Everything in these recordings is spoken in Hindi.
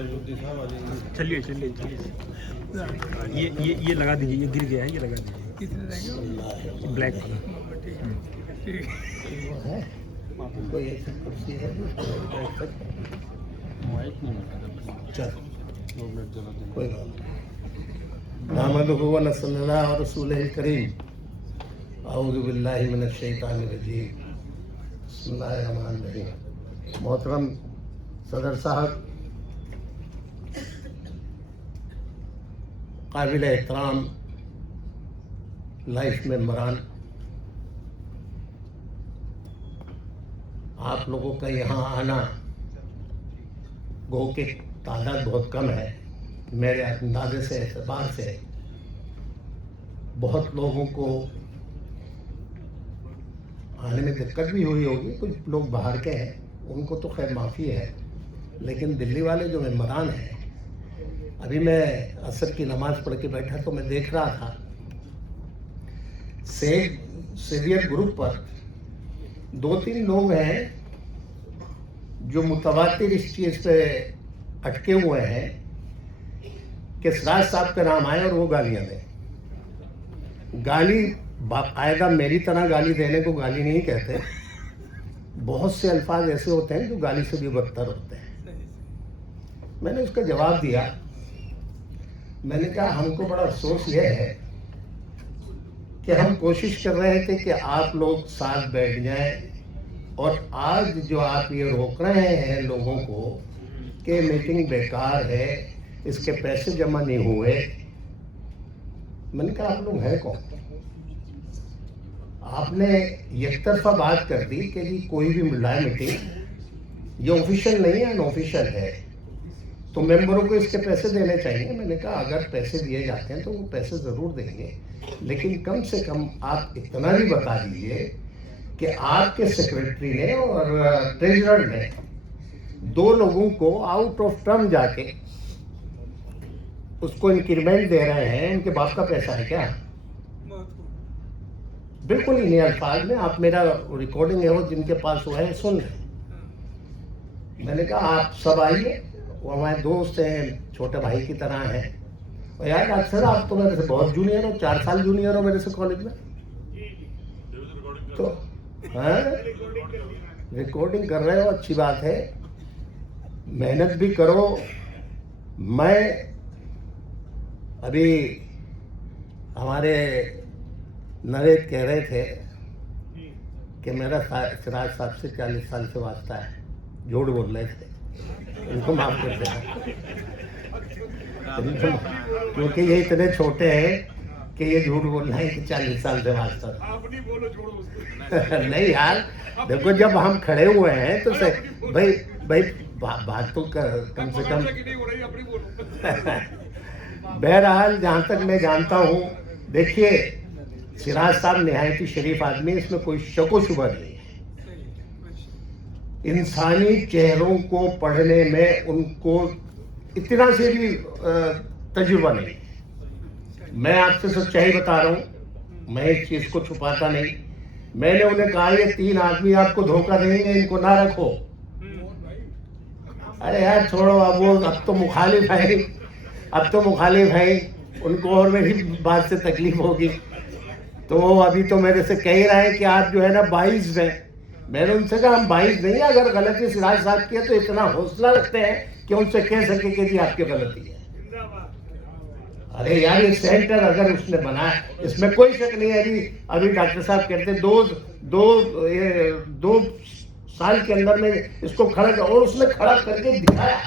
चलिए चलिए चलिए, ये लगा दीजिए, ये गिर गया है, ये लगा दीजिए। कितने रहेंगे? ब्लैक ठीक है। कोई ऐसी कुर्सी है चल कोई बात नामदुहु व नसल्लल्लाहु और रसूलिल करीम अऊज़ु बिल्लाहि मिनश शैतानिर रजीम बिस्मिल्लाहिर रहमानिर रहीम। मोहतरम सदर साहब, काबिल एहतराम लाइफ मेंबरान, आप लोगों का यहाँ आना गो के तादाद बहुत कम है, मेरे अंदाजे से एतबार से बहुत लोगों को आने में दिक्कत भी हुई होगी। कुछ लोग बाहर के हैं, उनको तो खैर माफ़ी है, लेकिन दिल्ली वाले जो मेंबरान हैं, अभी मैं असर की नमाज़ पढ़ के बैठा तो मैं देख रहा था सेवियर ग्रुप पर 2-3 लोग हैं जो मुतवातिर इस चीज़ पे अटके हुए हैं कि सिराज साहब का नाम आए और वो गालियाँ दें। गाली बाकायदा मेरी तरह गाली देने को गाली नहीं कहते, बहुत से अल्फाज ऐसे होते हैं जो गाली से भी बदतर होते हैं। मैंने उसका जवाब दिया, मैंने कहा हमको बड़ा अफसोस यह है कि हम कोशिश कर रहे थे कि आप लोग साथ बैठ जाएं, और आज जो आप ये रोक रहे हैं लोगों को कि मीटिंग बेकार है, इसके पैसे जमा नहीं हुए। मैंने कहा आप लोग हैं कौन? आपने एक तरफा बात कर दी कि जी कोई भी मिल रहा है मीटिंग, ये ऑफिशियल नहीं है, अनऑफिशियल है, तो मेंबरों को इसके पैसे देने चाहिए। मैंने कहा अगर पैसे दिए जाते हैं तो वो पैसे ज़रूर देंगे, लेकिन कम से कम आप इतना भी बता दीजिए कि आपके सेक्रेटरी ने और ट्रेजरर ने 2 लोगों को आउट ऑफ टर्म जाके उसको इंक्रीमेंट दे रहे हैं। उनके बाप का पैसा है क्या? बिल्कुल इन्हीं अल्फाज में आप मेरा रिकॉर्डिंग है वो जिनके पास हुआ है सुन रहे। मैंने कहा आप सब आइए, वो हमारे दोस्त हैं, छोटे भाई की तरह हैं। और यार अक्सर आप तो मेरे से बहुत जूनियर हो, 4 साल जूनियर हो मेरे से कॉलेज में, तो हाँ रिकॉर्डिंग कर रहे हो, अच्छी बात है, मेहनत भी करो। मैं अभी हमारे नरेश कह रहे थे कि मेरा सिराज साहब से 40 साल से वास्ता है, झूठ बोल रहे थे, इनको माफ कर देना क्योंकि ये इतने छोटे हैं कि ये झूठ बोल रहे हैं कि 40 साल से वास्ता नहीं यार, देखो जब हम खड़े हुए हैं तो भाई बात तो कम से कम बहरहाल जहाँ तक मैं जानता हूँ, देखिए सिराज साहब निहायती शरीफ आदमी, इसमें कोई शक व शुबा नहीं है। इंसानी चेहरों को पढ़ने में उनको इतना से भी तजुर्बा नहीं। मैं आपसे सच्चाई बता रहा हूँ, मैं इस चीज़ को छुपाता नहीं। मैंने उन्हें कहा ये 3 आदमी आपको धोखा देंगे, इनको ना रखो। अरे यार छोड़ो, अब तो मुखालिफ है, उनको और मेरी बात से तकलीफ होगी, तो अभी तो मेरे से कह रहा है कि आप जो है ना 22 हैं। मैंने उनसे कहा हम 22 नहीं, अगर गलती सिराज साहब की है तो इतना हौसला रखते हैं कि उनसे कह सके कि जी आपकी गलती है। अरे यार ये सेंटर अगर उसने बनाया, इसमें कोई शक नहीं है। अभी डॉक्टर साहब कहते हैं 2 साल के अंदर में इसको खड़ा कर, और उसने खड़ा करके दिखाया।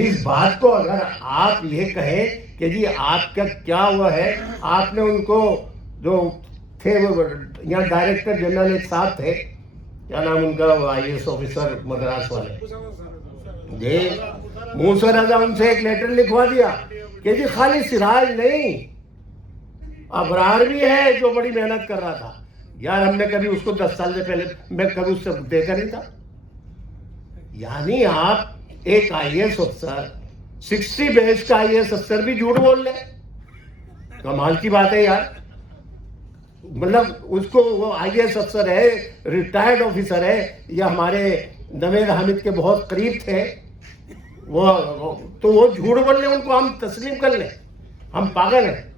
इस बात को अगर आप ये कहें कि जी आपका क्या हुआ है, आपने उनको जो थे यहाँ डायरेक्टर जनरल एक साहब थे, क्या नाम उनका, IAS ऑफिसर मद्रास वाले जी, मूसा रजा, उनसे एक लेटर लिखवा दिया कि जी खाली सिराज नहीं, अबरार भी है जो बड़ी मेहनत कर रहा था। यार हमने कभी उसको 10 साल से पहले मैं कभी उससे देखा नहीं था। यानी आप एक IAS अफसर, 60 बैच का IAS अफसर भी झूठ बोल ले, कमाल की बात है यार। मतलब उसको वो IAS अफसर है, रिटायर्ड ऑफिसर है, या हमारे नवेद हामिद के बहुत करीब थे, तो वो झूठ बोल रहे, उनको हम तस्लीम कर लें, हम पागल हैं?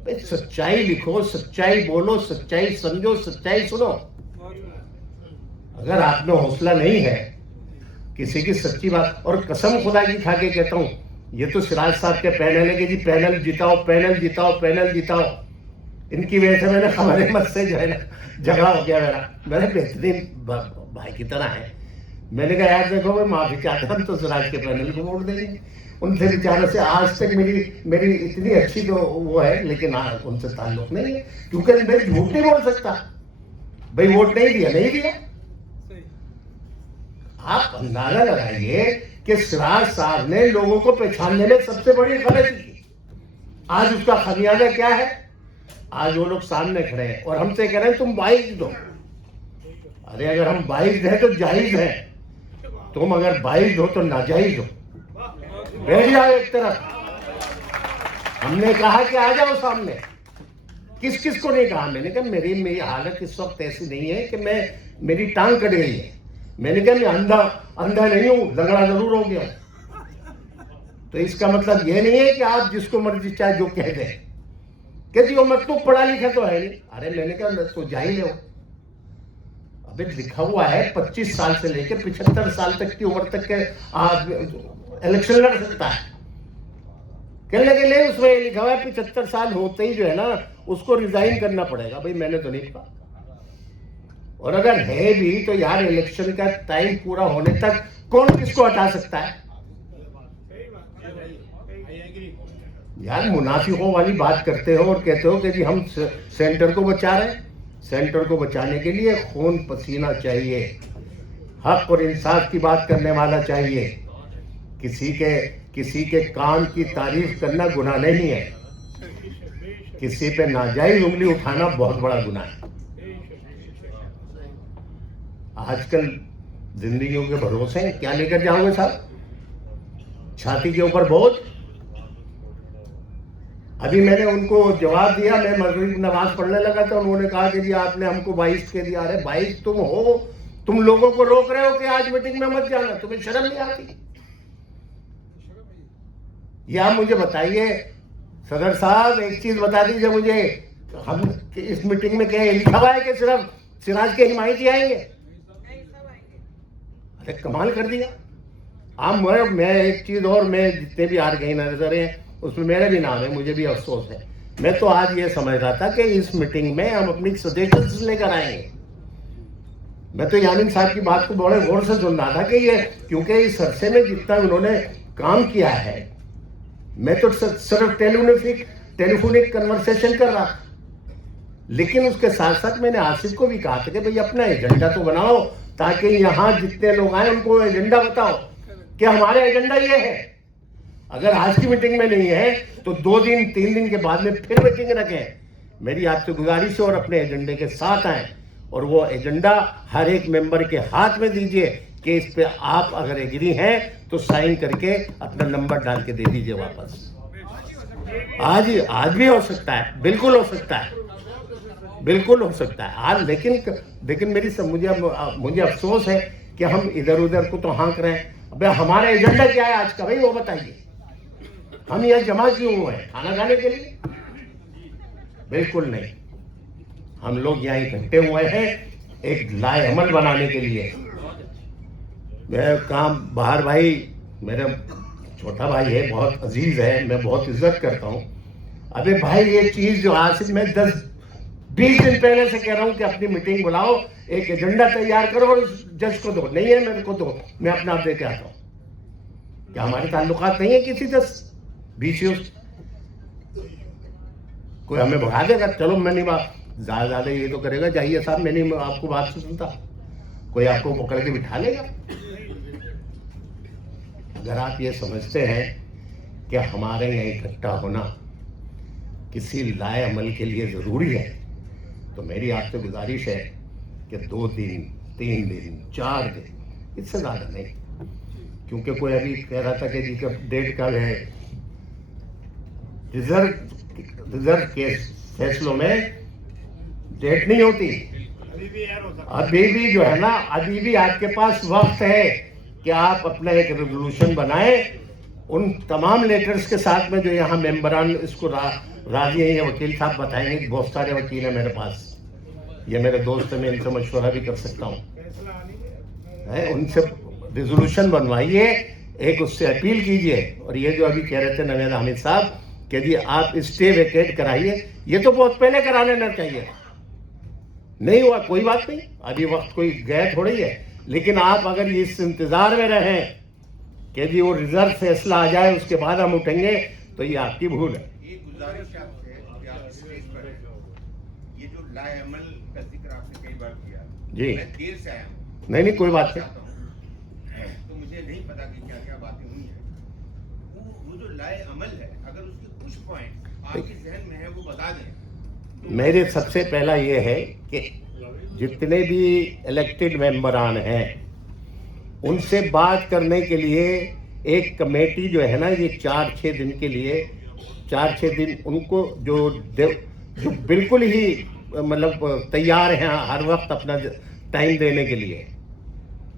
भाई सच्चाई लिखो, सच्चाई बोलो, सच्चाई समझो, सच्चाई सुनो। अगर आप में हौसला नहीं है किसी की सच्ची बात, और कसम खुदा की खा के कहता हूं, ये तो सिराज साहब के पैनल है कि जी पैनल जिताओ, पैनल जिताओ, पैनल जिताओ। इनकी वजह से मैंने हमारे मत से जो है ना झगड़ा हो गया मेरा बेहतरीन भाई की तरह है। मैंने कहा यार देखो भाई माफी चाहते हम तो सिराज के पैनल को वोट देंगे। उनसे बेचारों से आज तक मेरी इतनी अच्छी तो वो है, लेकिन उनसे ताल्लुक नहीं है, क्योंकि मैं झूठ नहीं बोल सकता। भाई वोट नहीं दिया, नहीं दिया। आप अंदाजा लगाइए कि सिराज साहब ने लोगों को पहचानने में सबसे बड़ी गलती की। आज उसका खमियाजा क्या है? आज वो लोग सामने खड़े हैं और हमसे कह रहे हैं तुम 22 दो। अरे अगर हम 22 दें तो जायज है, तुम अगर 22 दो तो नाजायज हो। बैठ जाओ एक तरफ। हमने कहा कि आ जाओ सामने। किस किस को नहीं कहा? मैंने कहा मेरी हालत इस वक्त ऐसी नहीं है कि मेरी टांग कट गई है। मैंने कहा मैं अंधा नहीं हूं, लंगड़ा जरूर हो गया। तो इसका मतलब ये नहीं है कि आप जिसको मर्जी चाहे जो कह दें कि जी वो मत तो पढ़ा लिखा तो है नहीं। अरे मैंने कहा तो जाहिल हो। अबे लिखा हुआ है 25 साल से लेकर 75 साल तक की उम्र तक के इलेक्शन लड़ सकता है। कहने लगे नहीं, उसमें ये लिखा हुआ है 75 साल होते ही जो है ना उसको रिजाइन करना पड़ेगा। भाई मैंने तो नहीं कहा। और अगर है भी तो यार इलेक्शन का टाइम पूरा होने तक कौन किसको हटा सकता है? यार मुनाफिकों वाली बात करते हो और कहते हो कि जी हम सेंटर को बचा रहे हैं। सेंटर को बचाने के लिए खून पसीना चाहिए, हक और इंसाफ की बात करने वाला चाहिए। किसी के काम की तारीफ करना गुनाह नहीं है, किसी पे नाजायज उंगली उठाना बहुत बड़ा गुनाह है। आजकल जिंदगियों के भरोसे क्या लेकर जाओगे साहब? छाती के ऊपर बोझ। अभी मैंने उनको जवाब दिया, मैं मगरिब नमाज पढ़ने लगा तो उन्होंने कहा कि जी आपने हमको 22 के दिया। अरे 22 तुम हो, तुम लोगों को रोक रहे हो कि आज मीटिंग में मत जाना। तुम्हें शर्म नहीं आती? या मुझे बताइए सदर साहब, एक चीज बता दीजिए मुझे, हम इस मीटिंग में क्या लिखा हुआ है कि सिर्फ सिराज के हिमायती आएंगे? अरे कमाल कर दिया। आप मैं एक चीज और, मैं जितने भी ऑर्गेनाइजर हैं उसमें मेरा भी नाम है, मुझे भी अफसोस है। मैं तो आज ये समझ रहा था कि इस मीटिंग में हम अपनी सजेशंस लेकर आएंगे। मैं तो यामीन साहब की बात को बड़े गौर से सुन रहा था कि ये, क्योंकि इस अरसे में जितना उन्होंने काम किया है, मैं तो सिर्फ टेलीफोनिक कन्वर्सेशन कर रहा था। लेकिन उसके साथ साथ मैंने आसिफ को भी कहा था कि भाई अपना एजेंडा तो बनाओ, ताकि यहाँ जितने लोग आए उनको एजेंडा बताओ कि हमारा एजेंडा ये है। अगर आज की मीटिंग में नहीं है तो 2 दिन 3 दिन के बाद में फिर मीटिंग रखें। मेरी आपसे गुजारिश है और अपने एजेंडे के साथ आए और वो एजेंडा हर एक मेंबर के हाथ में दीजिए कि इस पे आप अगर एग्री हैं तो साइन करके अपना नंबर डाल के दे दीजिए वापस। आज भी हो सकता है, बिल्कुल हो सकता है, बिल्कुल हो सकता है आज। लेकिन मुझे अफसोस है कि हम इधर उधर को तो हाँक रहे हैं। अबे हमारा एजेंडा क्या है आज का, भाई वो बताइए। हम यहाँ जमा क्यों हुए हैं? खाना खाने के लिए? बिल्कुल नहीं। हम लोग यहाँ इकट्ठे हुए हैं एक लाएअमल बनाने के लिए। मैं काम बाहर भाई, मेरा छोटा भाई है, बहुत अजीज है, मैं बहुत इज्जत करता हूँ। अबे भाई ये चीज जो आज से मैं 10-20 दिन पहले से कह रहा हूँ कि अपनी मीटिंग बुलाओ, एक एजेंडा तैयार करो और जज को दो। नहीं है मेरे को दो, मैं अपना आप देके आता हूँ। क्या हमारे ताल्लुकात नहीं है किसी 10-20 से? कोई हमें भगा देगा? चलो मैं नहीं बात ज्यादा ये तो करेगा, जाइए साहब, मैं नहीं आपको बात से सुनता। कोई आपको पकड़ के बिठा लेगा? अगर आप ये समझते हैं कि हमारे यहाँ इकट्ठा होना किसी लाएअमल के लिए जरूरी है, तो मेरी आपसे गुजारिश है कि 2 दिन 3 दिन 4 दिन, इससे ज्यादा नहीं। क्योंकि कोई अभी कह रहा था कि जी कब डेट कब है। रिजर्व के फैसलों में डेट नहीं होती। अभी भी जो है ना, अभी भी आपके पास वक्त है कि आप अपना एक रेजोल्यूशन बनाएं उन तमाम लेटर्स के साथ में जो यहाँ मेंबरान इसको राजी हैं। ये वकील साहब बताएंगे, बहुत सारे वकील हैं मेरे पास, ये मेरे दोस्त हैं, मैं इनसे मशवरा भी कर सकता हूँ, उनसे रेजोल्यूशन बनवाइए, एक उससे अपील कीजिए। और ये जो अभी कह रहे थे नवेद हामिद साहब कि जी आप स्टे वेकेट कराइए, ये तो बहुत पहले करा लेना चाहिए, नहीं हुआ कोई बात नहीं, अभी वक्त कोई गया थोड़ी है। लेकिन आप अगर इस इंतजार में रहें कि जी वो रिजर्व फैसला आ जाए उसके बाद हम उठेंगे, तो ये आपकी भूल है। ये गुजारिश आपसे कि आप स्टेज पर हैं, ये जो लाएअमल का जिक्र आपने कई बार किया, जी मैं देर से आया हूँ, नहीं कोई बात नहीं, तो मुझे नहीं पता कि क्या क्या बातें हुई हैं। वो जो लाएअमल है, अगर उसके कुछ पॉइंट आपके जहन में है वो बता दें। मेरे सबसे पहला ये है कि जितने भी इलेक्टेड मेंबरान हैं उनसे बात करने के लिए एक कमेटी जो है ना, ये 4-6 दिन के लिए 4-6 दिन उनको जो बिल्कुल ही मतलब तैयार हैं हर वक्त अपना टाइम देने के लिए,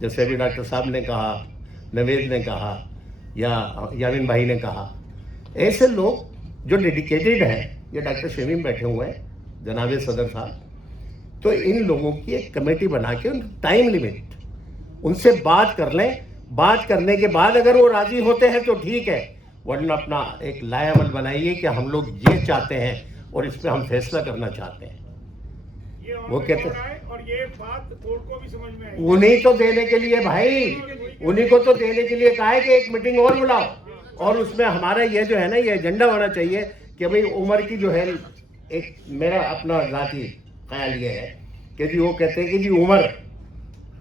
जैसे अभी डॉक्टर साहब ने कहा, नवेद ने कहा या यामिन भाई ने कहा, ऐसे लोग जो डेडिकेटेड हैं, ये डॉक्टर शमीम बैठे हुए हैं, जनाब सदर साहब, तो इन लोगों की एक कमेटी बना के टाइम लिमिट उनसे बात कर लें, बात करने के बाद अगर वो राजी होते हैं तो ठीक है, वरना अपना एक लाएअमल बनाइए कि हम लोग ये चाहते हैं और इस पे हम फैसला करना चाहते हैं। वो कहते हैं और ये बात कोर्ट को भी समझ में आई, उन्हीं को देने के लिए भाई, उन्हीं को तो देने के लिए कहा है कि एक मीटिंग और बुलाओ, और उसमें हमारा ये जो है ना, ये एजेंडा होना चाहिए कि भाई उम्र की जो है, एक मेरा अपना जाती ख्याल ये है कि जी वो कहते हैं कि जी उम्र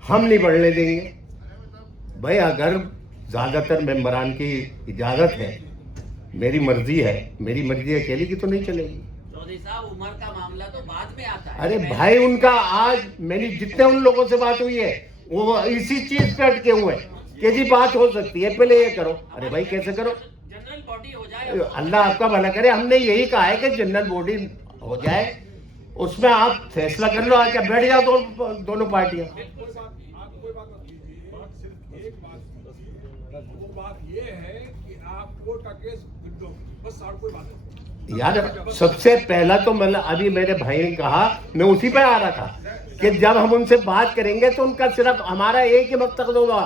हम नहीं बढ़ने देंगे। भाई अगर ज़्यादातर मेंबरान की इजाज़त है, मेरी मर्जी अकेली की तो नहीं चलेगी। चौधरी साहब, उम्र का मामला तो बाद में आता है। अरे भाई उनका आज मेरी जितने उन लोगों से बात हुई है वो इसी चीज पे अटके हुए हैं कि जी बात हो सकती है, पहले ये करो। अरे भाई कैसे करो, जनरल बॉडी हो जाए। अल्लाह आपका भला करे, हमने यही कहा है कि जनरल बॉडी हो जाए, उसमें आप फैसला कर लो, आके बैठ जाओ दोनों पार्टियां। यार सबसे पहला तो मतलब अभी मेरे भाई ने कहा, मैं उसी पे आ रहा था कि जब हम उनसे बात करेंगे तो उनका सिर्फ हमारा एक ही मकसद होगा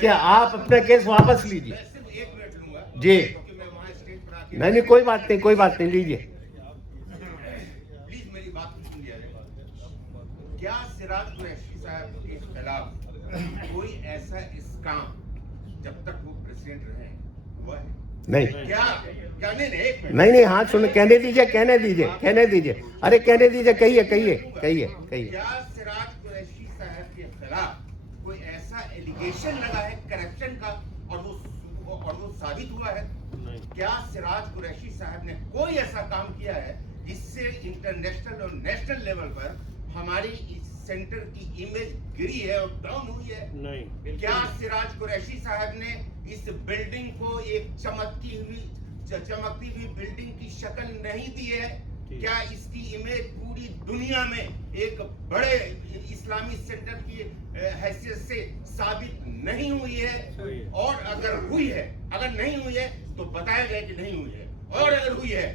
कि आप अपना केस वापस लीजिए। सिर्फ 1 मिनट लूंगा जी क्योंकि मैं वहाँ स्टेज पर आके नहीं कोई बात नहीं लीजिए। प्लीज मेरी बात सुन लिया जाए। क्या सिराज कुरैशी साहब के खिलाफ कोई ऐसा स्कैम जब तक वो प्रेसिडेंट रहे हुआ है? नहीं क्या नहीं एक मिनट नहीं हाँ सुन, कहने दीजिए, अरे कहने दीजिए, कहिए। क्या सिराज कुरैशी साहब के खिलाफ कोई ऐसा एलिगेशन लगा है करप्शन का और वो साबित हुआ है? क्या सिराज कुरैशी साहब ने कोई ऐसा काम किया है जिससे इंटरनेशनल और नेशनल लेवल पर हमारी इस सेंटर की इमेज गिरी है और डाउन हुई है? नहीं। क्या सिराज कुरैशी साहब ने इस बिल्डिंग को एक चमकती हुई बिल्डिंग की शक्ल नहीं दी है? क्या इसकी इमेज पूरी दुनिया में एक बड़े इस्लामी सेंटर की हैसियत से साबित नहीं हुई है? और अगर हुई है, अगर नहीं हुई है तो बताया गया कि नहीं हुई है, और अगर हुई है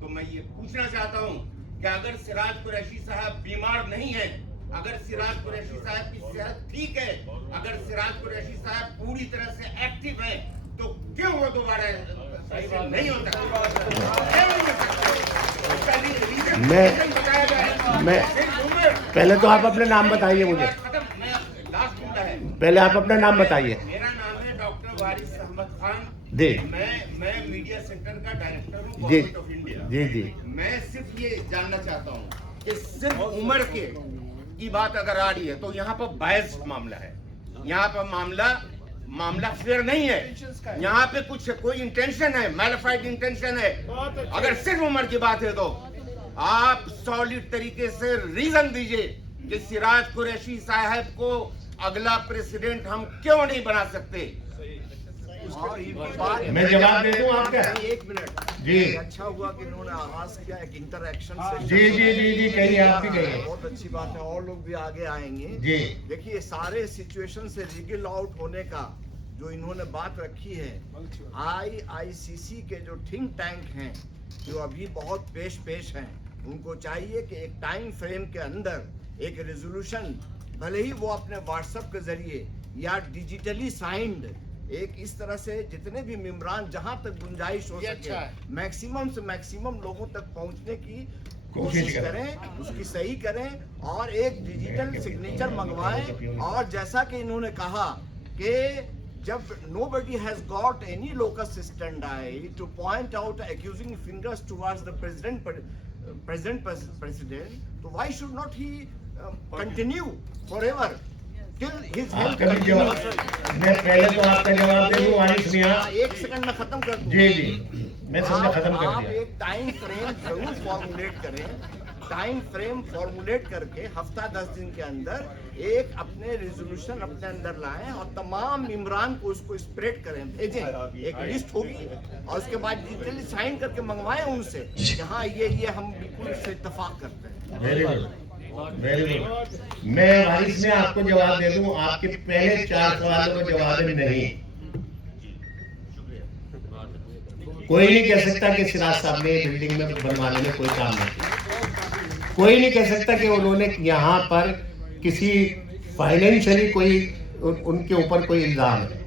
तो मैं ये पूछना चाहता हूँ कि अगर सिराज कुरैशी साहब बीमार नहीं है, अगर सिराज कुरैशी साहब की सेहत ठीक है, अगर सिराज कुरैशी साहब पूरी तरह से एक्टिव है, तो क्यों वो दोबारा नहीं होता? मैं पहले तो आप अपने नाम बताइए मुझे, पहले आप अपना नाम बताइए। मेरा नाम है डॉक्टर वारिस अहमद खान जी। मैं मीडिया सेंटर का डायरेक्टर हूँ जी गवर्नमेंट ऑफ इंडिया। जी मैं सिर्फ ये जानना चाहता हूँ कि सिर्फ उम्र की बात अगर आ रही है तो यहाँ पर बायस्ड मामला है, यहाँ पर मामला फेयर नहीं है, यहाँ पे कोई इंटेंशन है, मैलिफाइड इंटेंशन है। अगर सिर्फ उम्र की बात है तो आप सॉलिड तरीके से रीजन दीजिए कि सिराज कुरैशी साहब को अगला प्रेसिडेंट हम क्यों नहीं बना सकते? मैं जवाब दे दूं आपका? 1 मिनट जी। अच्छा हुआ कि इन्होंने आगाज किया एक इंटरएक्शन से। जी कहिए, आप भी कहिए। बहुत अच्छी बात है, और लोग भी आगे आएंगे। जी। देखिए सारे सिचुएशन से लीगल आउट होने का जो इन्होंने बात रखी है, IICC के जो थिंक टैंक हैं जो अभी बहुत पेश हैं, उनको चाहिए कि एक टाइम फ्रेम के अंदर एक रेजोल्यूशन, भले ही वो अपने व्हाट्सएप के जरिए या डिजिटली साइंड, एक इस तरह से जितने भी मेम्बरान जहां तक गुंजाइश हो सके मैक्सिमम से मैक्सिमम लोगों तक पहुंचने की कोशिश करें, उसकी सही करें और एक डिजिटल सिग्नेचर मंगवाएं। और जैसा कि इन्होंने कहा कि जब nobody has got any locus standi to point out accusing fingers towards the president, so why should not he continue forever till his health continues? मैं पहले तो आपका जवाब दे दूं, वारिस मियां। एक सेकंड में खत्म कर दूं। जी, मैं समझा खत्म कर आप दिया। एक टाइम फ्रेम जरूर फॉर्मुलेट करें, टाइम फ्रेम फॉर्मुलेट करके हफ्ता 10 दिन के अंदर एक अपने रेजोल्यूशन अपने अंदर लाएं और तमाम मेम्बरान को उसको स्प्रेड करें, भेजें। एक लिस्ट होगी और उसके बाद डिजिटली साइन करके मंगवाएं उनसे, जहां ये हम बिल्कुल इससे इत्तेफाक करते हैं। Very good, very good. मैं वारिस में आपको जवाब दे दूं, आपके पहले 4 सवालों का जवाब है नहीं। कोई नहीं कह सकता कि सिराज साहब ने बिल्डिंग में बनवाने में कोई काम नहीं किया। कोई नहीं कह सकता कि उन्होंने यहाँ पर किसी फाइनेंशियली कोई उनके ऊपर कोई इल्जाम है।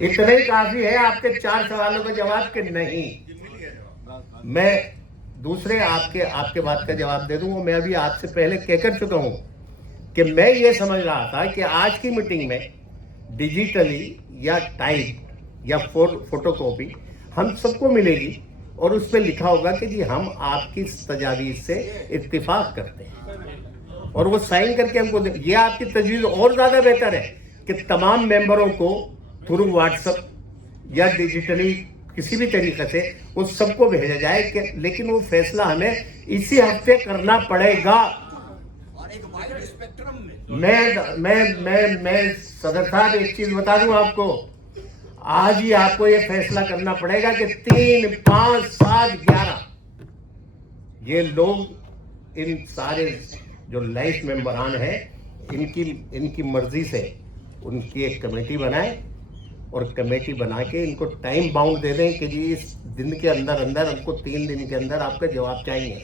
इतना ही काफी है आपके 4 सवालों का जवाब कि नहीं। मैं दूसरे आपके बात का जवाब दे दूंगा। मैं अभी आपसे पहले कह कर चुका हूं कि मैं ये समझ रहा था कि आज की मीटिंग में डिजिटली या टाइप या फोटोकॉपी हम सबको मिलेगी और उस पर लिखा होगा कि जी हम आपकी तजावीज से इत्तिफाक करते हैं और वो साइन करके हमको ये आपकी तजवीज़ और ज़्यादा बेहतर है कि तमाम मेंबरों को थ्रू व्हाट्सएप या डिजिटली किसी भी तरीके से उस सबको भेजा जाए कि लेकिन वो फैसला हमें इसी हफ्ते करना पड़ेगा। और एक वाइड स्पेक्ट्रम में मैं सदर साहब एक चीज बता दूं आपको, आज ही आपको ये फैसला करना पड़ेगा कि 3, 5, 7, 11 ये लोग इन सारे जो लाइफ मेंबरान हैं इनकी मर्जी से उनकी एक कमेटी बनाए और कमेटी बना के इनको टाइम बाउंड दे दें कि जी इस दिन के अंदर हमको 3 दिन के अंदर आपका जवाब चाहिए।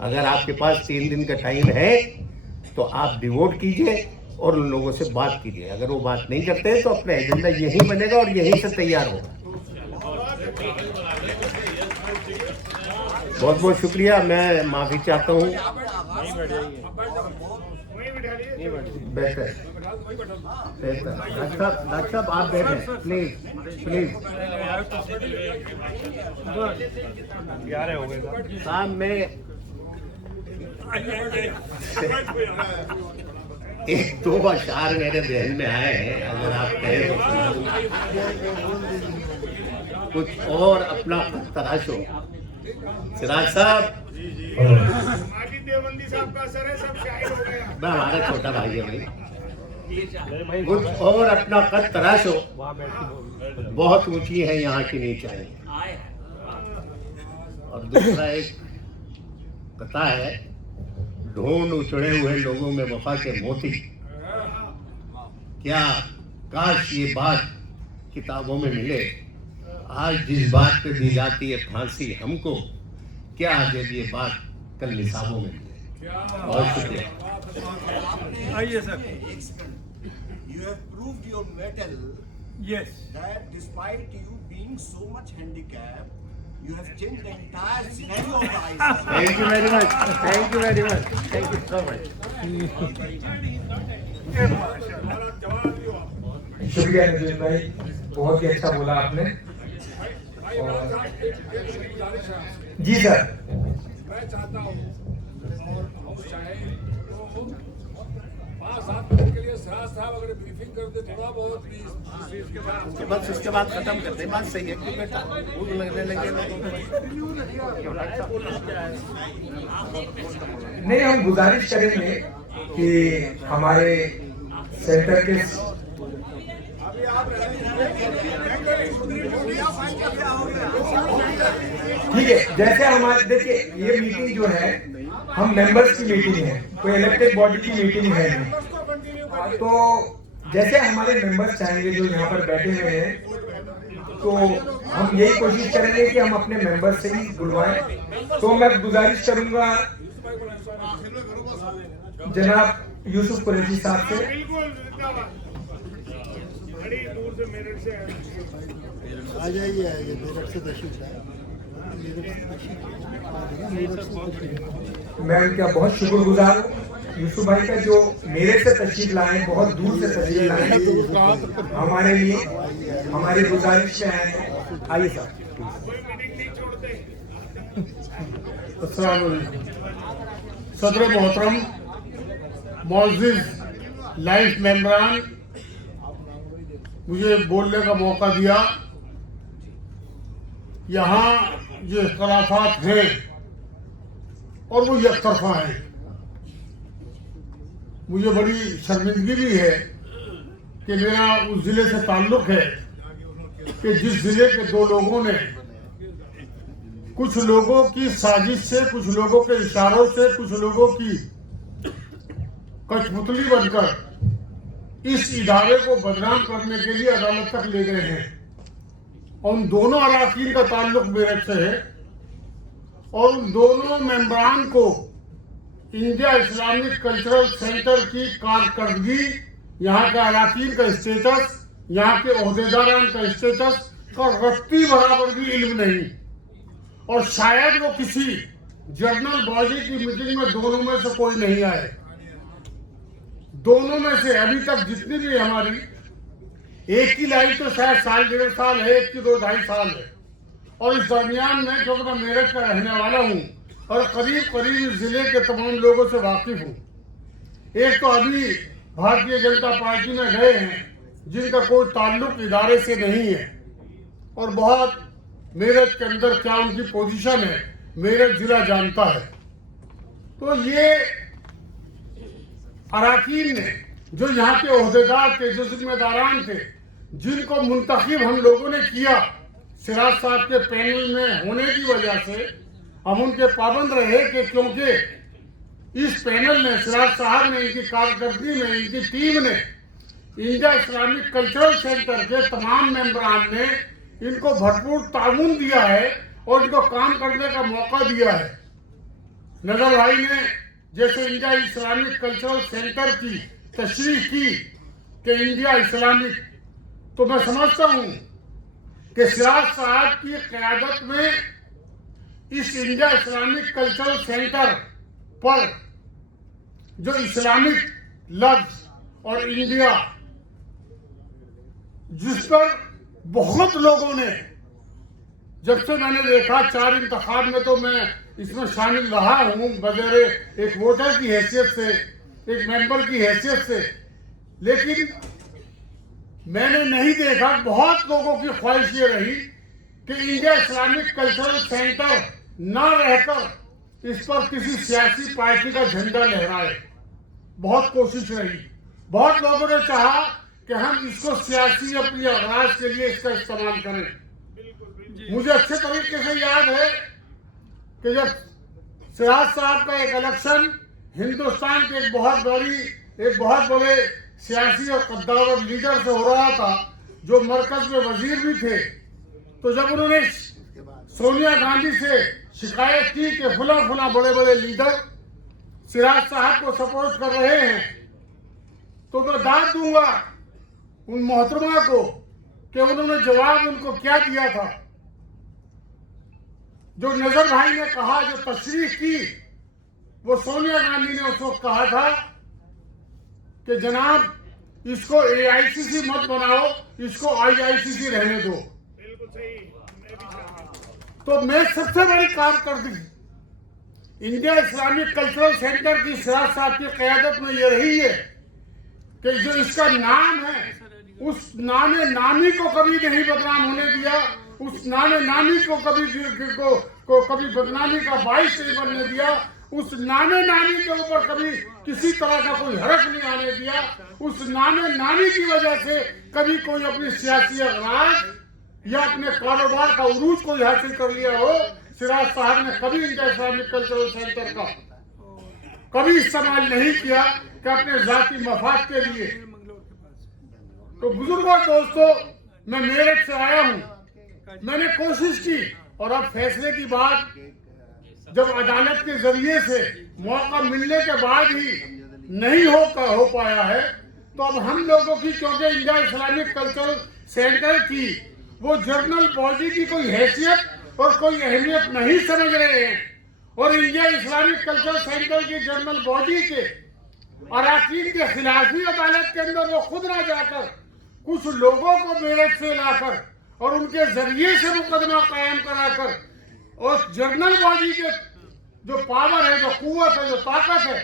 अगर आपके पास 3 दिन का टाइम है तो आप डिवोट कीजिए और उन लोगों से बात कीजिए। अगर वो बात नहीं करते तो अपना एजेंडा यही बनेगा और यहीं से तैयार होगा। बहुत बहुत शुक्रिया, मैं माफी चाहता हूँ। बेहतर डॉक्टर साहब आप बैठे प्लीज। साहब मैं 1-2 अशार मेरे ध्यान में आए हैं, अगर आप कहें तो कुछ और अपना तराशो। सिराज साहब देवबंदी साहब का असर है, सब शाहिद हो गया। मैं हमारा छोटा भाई है भाई, कुछ और अपना कद तराशो। बहुत ऊंची है यहाँ की नीचाई। और दूसरा एक कथा है, ढूंढ उछड़े हुए लोगों में वफा के मोती। क्या काश ये बात किताबों में मिले। आज जिस बात पे दी जाती है फांसी हमको, क्या जब ये बात कल निसाबों में मिले। बहुत शुक्रिया। आइए sir. You have proved your mettle. Yes. That despite you being so much handicapped, you have changed the entire scenario of the ICC. Thank you very much. Thank you very much. Thank you so much. शुक्रिया नजीर भाई, बहुत ही अच्छा बोला आपने। जी सर। मैं चाहता हूँ और हाउस चाहे तो 5-7 मिनट के लिए सिराज साहब अगर ब्रीफिंग कर दे थोड़ा बहुत भी उसके बाद खत्म कर दे। बात सही है क्यों बेटा, भूख लगने लगे नहीं, हम गुजारिश करेंगे कि हमारे सेंटर के ठीक है, जैसे हमारे देखिए ये मीटिंग जो है हम मेंबर्स की मीटिंग है, कोई इलेक्टेड बॉडी की मीटिंग है नहीं। तो जैसे हमारे मेंबर्स चाहेंगे जो यहाँ पर बैठे हुए हैं, तो हम यही कोशिश करेंगे कि हम अपने मेंबर्स से ही बुलवाएं। तो मैं गुजारिश करूंगा जनाब यूसुफ कुरैशी साहब से। आ जाइए मेरठ से तशरीफ लाए। मैं उनका बहुत शुक्रगुजार हूँ यूसुफ भाई का, जो मेरठ से तशरीफ लाए, बहुत दूर से तशरीफ लाए हमारे लिए, हमारी गुजारिश से आए हैं। आइए साहब। सदर मोहतरम मोअज़्ज़िज़ लाइफ मेंबरान, मुझे बोलने का मौका दिया। यहाँ जो इख्तलाफात हैं और वो एक तरफा है, मुझे बड़ी शर्मिंदगी भी है कि मेरा उस जिले से ताल्लुक है कि जिस जिले के दो लोगों ने कुछ लोगों की साजिश से, कुछ लोगों के इशारों से, कुछ लोगों की कठपुतली बनकर इस इदारे को बदनाम करने के लिए अदालत तक ले गए हैं। और उन दोनों अराकीन का ताल्लुक मेरठ से है और उन दोनों मेंबरान को इंडिया इस्लामिक कल्चरल सेंटर की कारकर्दगी, यहाँ के अराकीन का स्टेटस, यहाँ के ओहदेदारान का स्टेटस का रत्ती बराबर भी इल्म नहीं। और शायद वो किसी जनरल बॉडी की मीटिंग में दोनों में से कोई नहीं आए। दोनों में से अभी तक जितनी भी हमारी, एक की लाइफ तो शायद साल 1.5 साल है, एक की 2-2.5 साल है। और इस दरमियान में, क्योंकि मैं मेरठ का रहने वाला हूँ और करीब इस जिले के तमाम लोगों से वाकिफ हूँ। एक तो अभी भारतीय जनता पार्टी में गए हैं जिनका कोई ताल्लुक इदारे से नहीं है, और बहुत मेरठ के अंदर क्या उनकी पोजीशन है मेरठ जिला जानता है। तो ये अराकीन ने, जो यहाँ के ओहदेदार थे, जो जिम्मेदारान थे, जिनको मुंतखब हम लोगों ने किया सिराज साहब के पैनल में होने की वजह से, हम उनके पाबंद रहे कि क्योंकि इस पैनल ने, सिराज साहब ने, इनकी कारकर्दगी में, इनकी टीम ने, इंडिया इस्लामिक कल्चरल सेंटर के तमाम मेंबरान ने इनको भरपूर ताउन दिया है और इनको काम करने का मौका दिया है। नजर भाई ने जैसे इंडिया इस्लामिक कल्चरल सेंटर की तशरीह की कि इंडिया इस्लामिक, तो मैं समझता हूँ कि सिराज साहब की क़यादत में इस इंडिया इस्लामिक कल्चरल सेंटर पर जो इस्लामिक लफ्ज और इंडिया, जिस पर बहुत लोगों ने, जब से मैंने देखा 4 इंतखाब में, तो मैं इसमें शामिल रहा हूँ बगैर एक वोटर की हैसियत से, एक मेंबर की हैसियत से, लेकिन मैंने नहीं देखा, बहुत लोगों की ख्वाहिश ये रही कि इंडिया इस्लामिक कल्चरल सेंटर न रहकर इस पर किसी सियासी पार्टी का झंडा लहराए। बहुत कोशिश रही, बहुत लोगों ने चाहा कि हम इसको सियासी अपनी अगराज के लिए इसका इस्तेमाल करें। मुझे अच्छे तरीके से याद है कि जब सिराज साहब का एक इलेक्शन हिंदुस्तान के एक बहुत बड़े सियासी और कद्दावर लीडर से हो रहा था, जो मरकज में वजीर भी थे, तो जब उन्होंने सोनिया गांधी से शिकायत की कि फला बड़े लीडर सिराज साहब को सपोर्ट कर रहे हैं, तो मैं दाद दूंगा उन मोहतरमा को कि उन्होंने जवाब उनको क्या दिया था। जो नजर भाई ने कहा, जो तशरीह की, वो सोनिया गांधी ने उस वक्त कहा था कि जनाब इसको AICC मत बनाओ, इसको IICC रहने दो। तो मैं सबसे बड़ी कारकर्दगी इंडिया इस्लामिक कल्चरल सेंटर की सिराज साहब की क़यादत में ये रही है कि जो इसका नाम है, उस नामे नामी को कभी नहीं बदनाम होने दिया, उस नामे नामी को कभी बदनामी का बाइस नहीं बनने दिया, उस नामे नामी के ऊपर कभी किसी तरह का कोई हरफ नहीं आने दिया, उस नामे नामी की वजह से कभी कोई अपनी सियासी अगराज या अपने कारोबार का उरूज कोई हासिल कर लिया हो। सिराज साहब ने कभी इंडिया इस्लामिक कल्चरल सेंटर का कभी इस्तेमाल नहीं किया कि अपने जाती मफाद के लिए तो बुजुर्गों दोस्तों, मैं मेरठ से आया हूँ, मैंने कोशिश की और अब फैसले की बात जब अदालत के जरिए से मौका मिलने के बाद ही नहीं हो पाया है, तो अब हम लोगों की, क्योंकि इंडिया इस्लामिक कल्चरल सेंटर की वो जर्नल बॉडी की कोई हैसियत और कोई अहमियत नहीं समझ रहे हैं, और इंडिया इस्लामिक कल्चरल सेंटर की जर्नल बॉडी के अराकीन के खिलाफ ही अदालत के अंदर वो खुद ना जाकर कुछ लोगों को मेरठ से लाकर और उनके जरिए से मुकदमा कायम कराकर और जर्नल बॉडी के जो पावर है, जो कुव्वत है, जो ताकत है,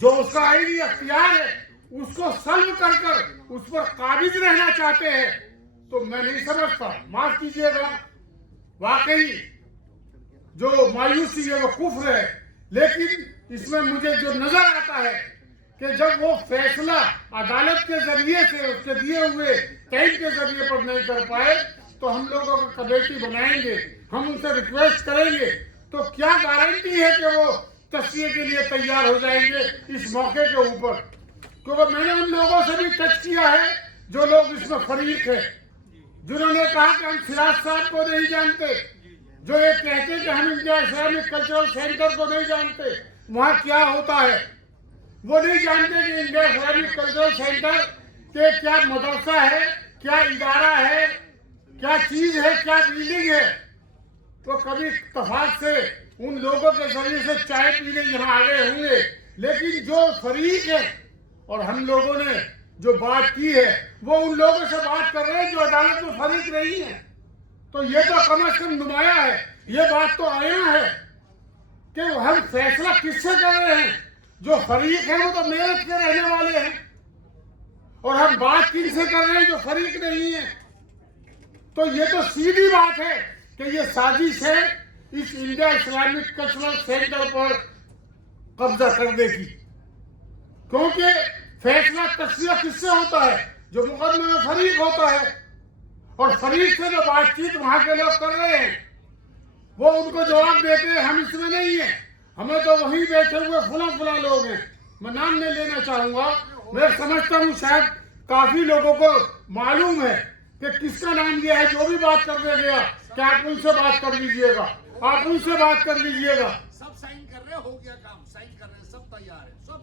जो उसका आईनी अख्तियार है, उसको सल्ब कर उस पर काबिज रहना चाहते हैं, तो मैं नहीं समझता, माफ कीजिएगा, वाकई जो मायूसी है वो कुफ्र है। लेकिन इसमें मुझे जो नजर आता है कि जब वो फैसला अदालत के जरिए से उसके दिए हुए टाइम के जरिए पर नहीं कर पाए, तो हम लोगों का कमेटी बनाएंगे, हम उनसे रिक्वेस्ट करेंगे, तो क्या गारंटी है कि वो तस्वीर के लिए तैयार हो जाएंगे इस मौके के ऊपर। क्योंकि मैंने उन लोगों से भी टच किया है जो लोग इसमें फरीक है, जिन्होंने कहा कि हम सिराज साहब को नहीं जानते, जो ये कहते हैं कि हम इंडिया इस्लामिक कल्चरल सेंटर को नहीं जानते, वहाँ क्या होता है, वो नहीं जानते कि इंडिया इस्लामिक कल्चरल सेंटर के क्या मदरसा है, क्या इदारा है, क्या चीज है, क्या बिल्डिंग है। तो कभी इत्तेफाक से उन लोगों के जरिए से चाय पीने यहाँ आ गए होंगे, लेकिन जो फरीक है और हम लोगों ने जो बात की है वो उन लोगों से बात कर रहे हैं जो अदालत में फरीक नहीं है। तो ये तो कम से कम नुमाया है, ये बात तो आया है कि हम फैसला किससे कर रहे हैं। जो फरीक है वो तो मेरठ के रहने वाले हैं, और हम बात किनसे कर रहे हैं जो फरीक नहीं है। तो ये तो सीधी बात है कि ये साजिश है इस इंडिया इस्लामिक कल्चरल सेंटर पर कब्जा करने की, क्योंकि फैसला तस्वीर किससे होता है, जो मुकदमे में फरीक होता है, और फरीक से जो बातचीत वहां के लोग कर रहे हैं वो उनको जवाब देते हैं हम इसमें नहीं है, हमें तो वहीं बैठे हुए फुला लोग हैं। मैं नाम नहीं लेना चाहूंगा, मैं समझता हूँ शायद काफी लोगों को मालूम है कि किसका नाम लिया है। जो भी बात करने गया कि आप उनसे बात कर लीजिएगा, आप उनसे बात कर लीजिएगा। सब साइन कर रहे, हो गया काम, साइन कर रहे, सब तैयार है, सब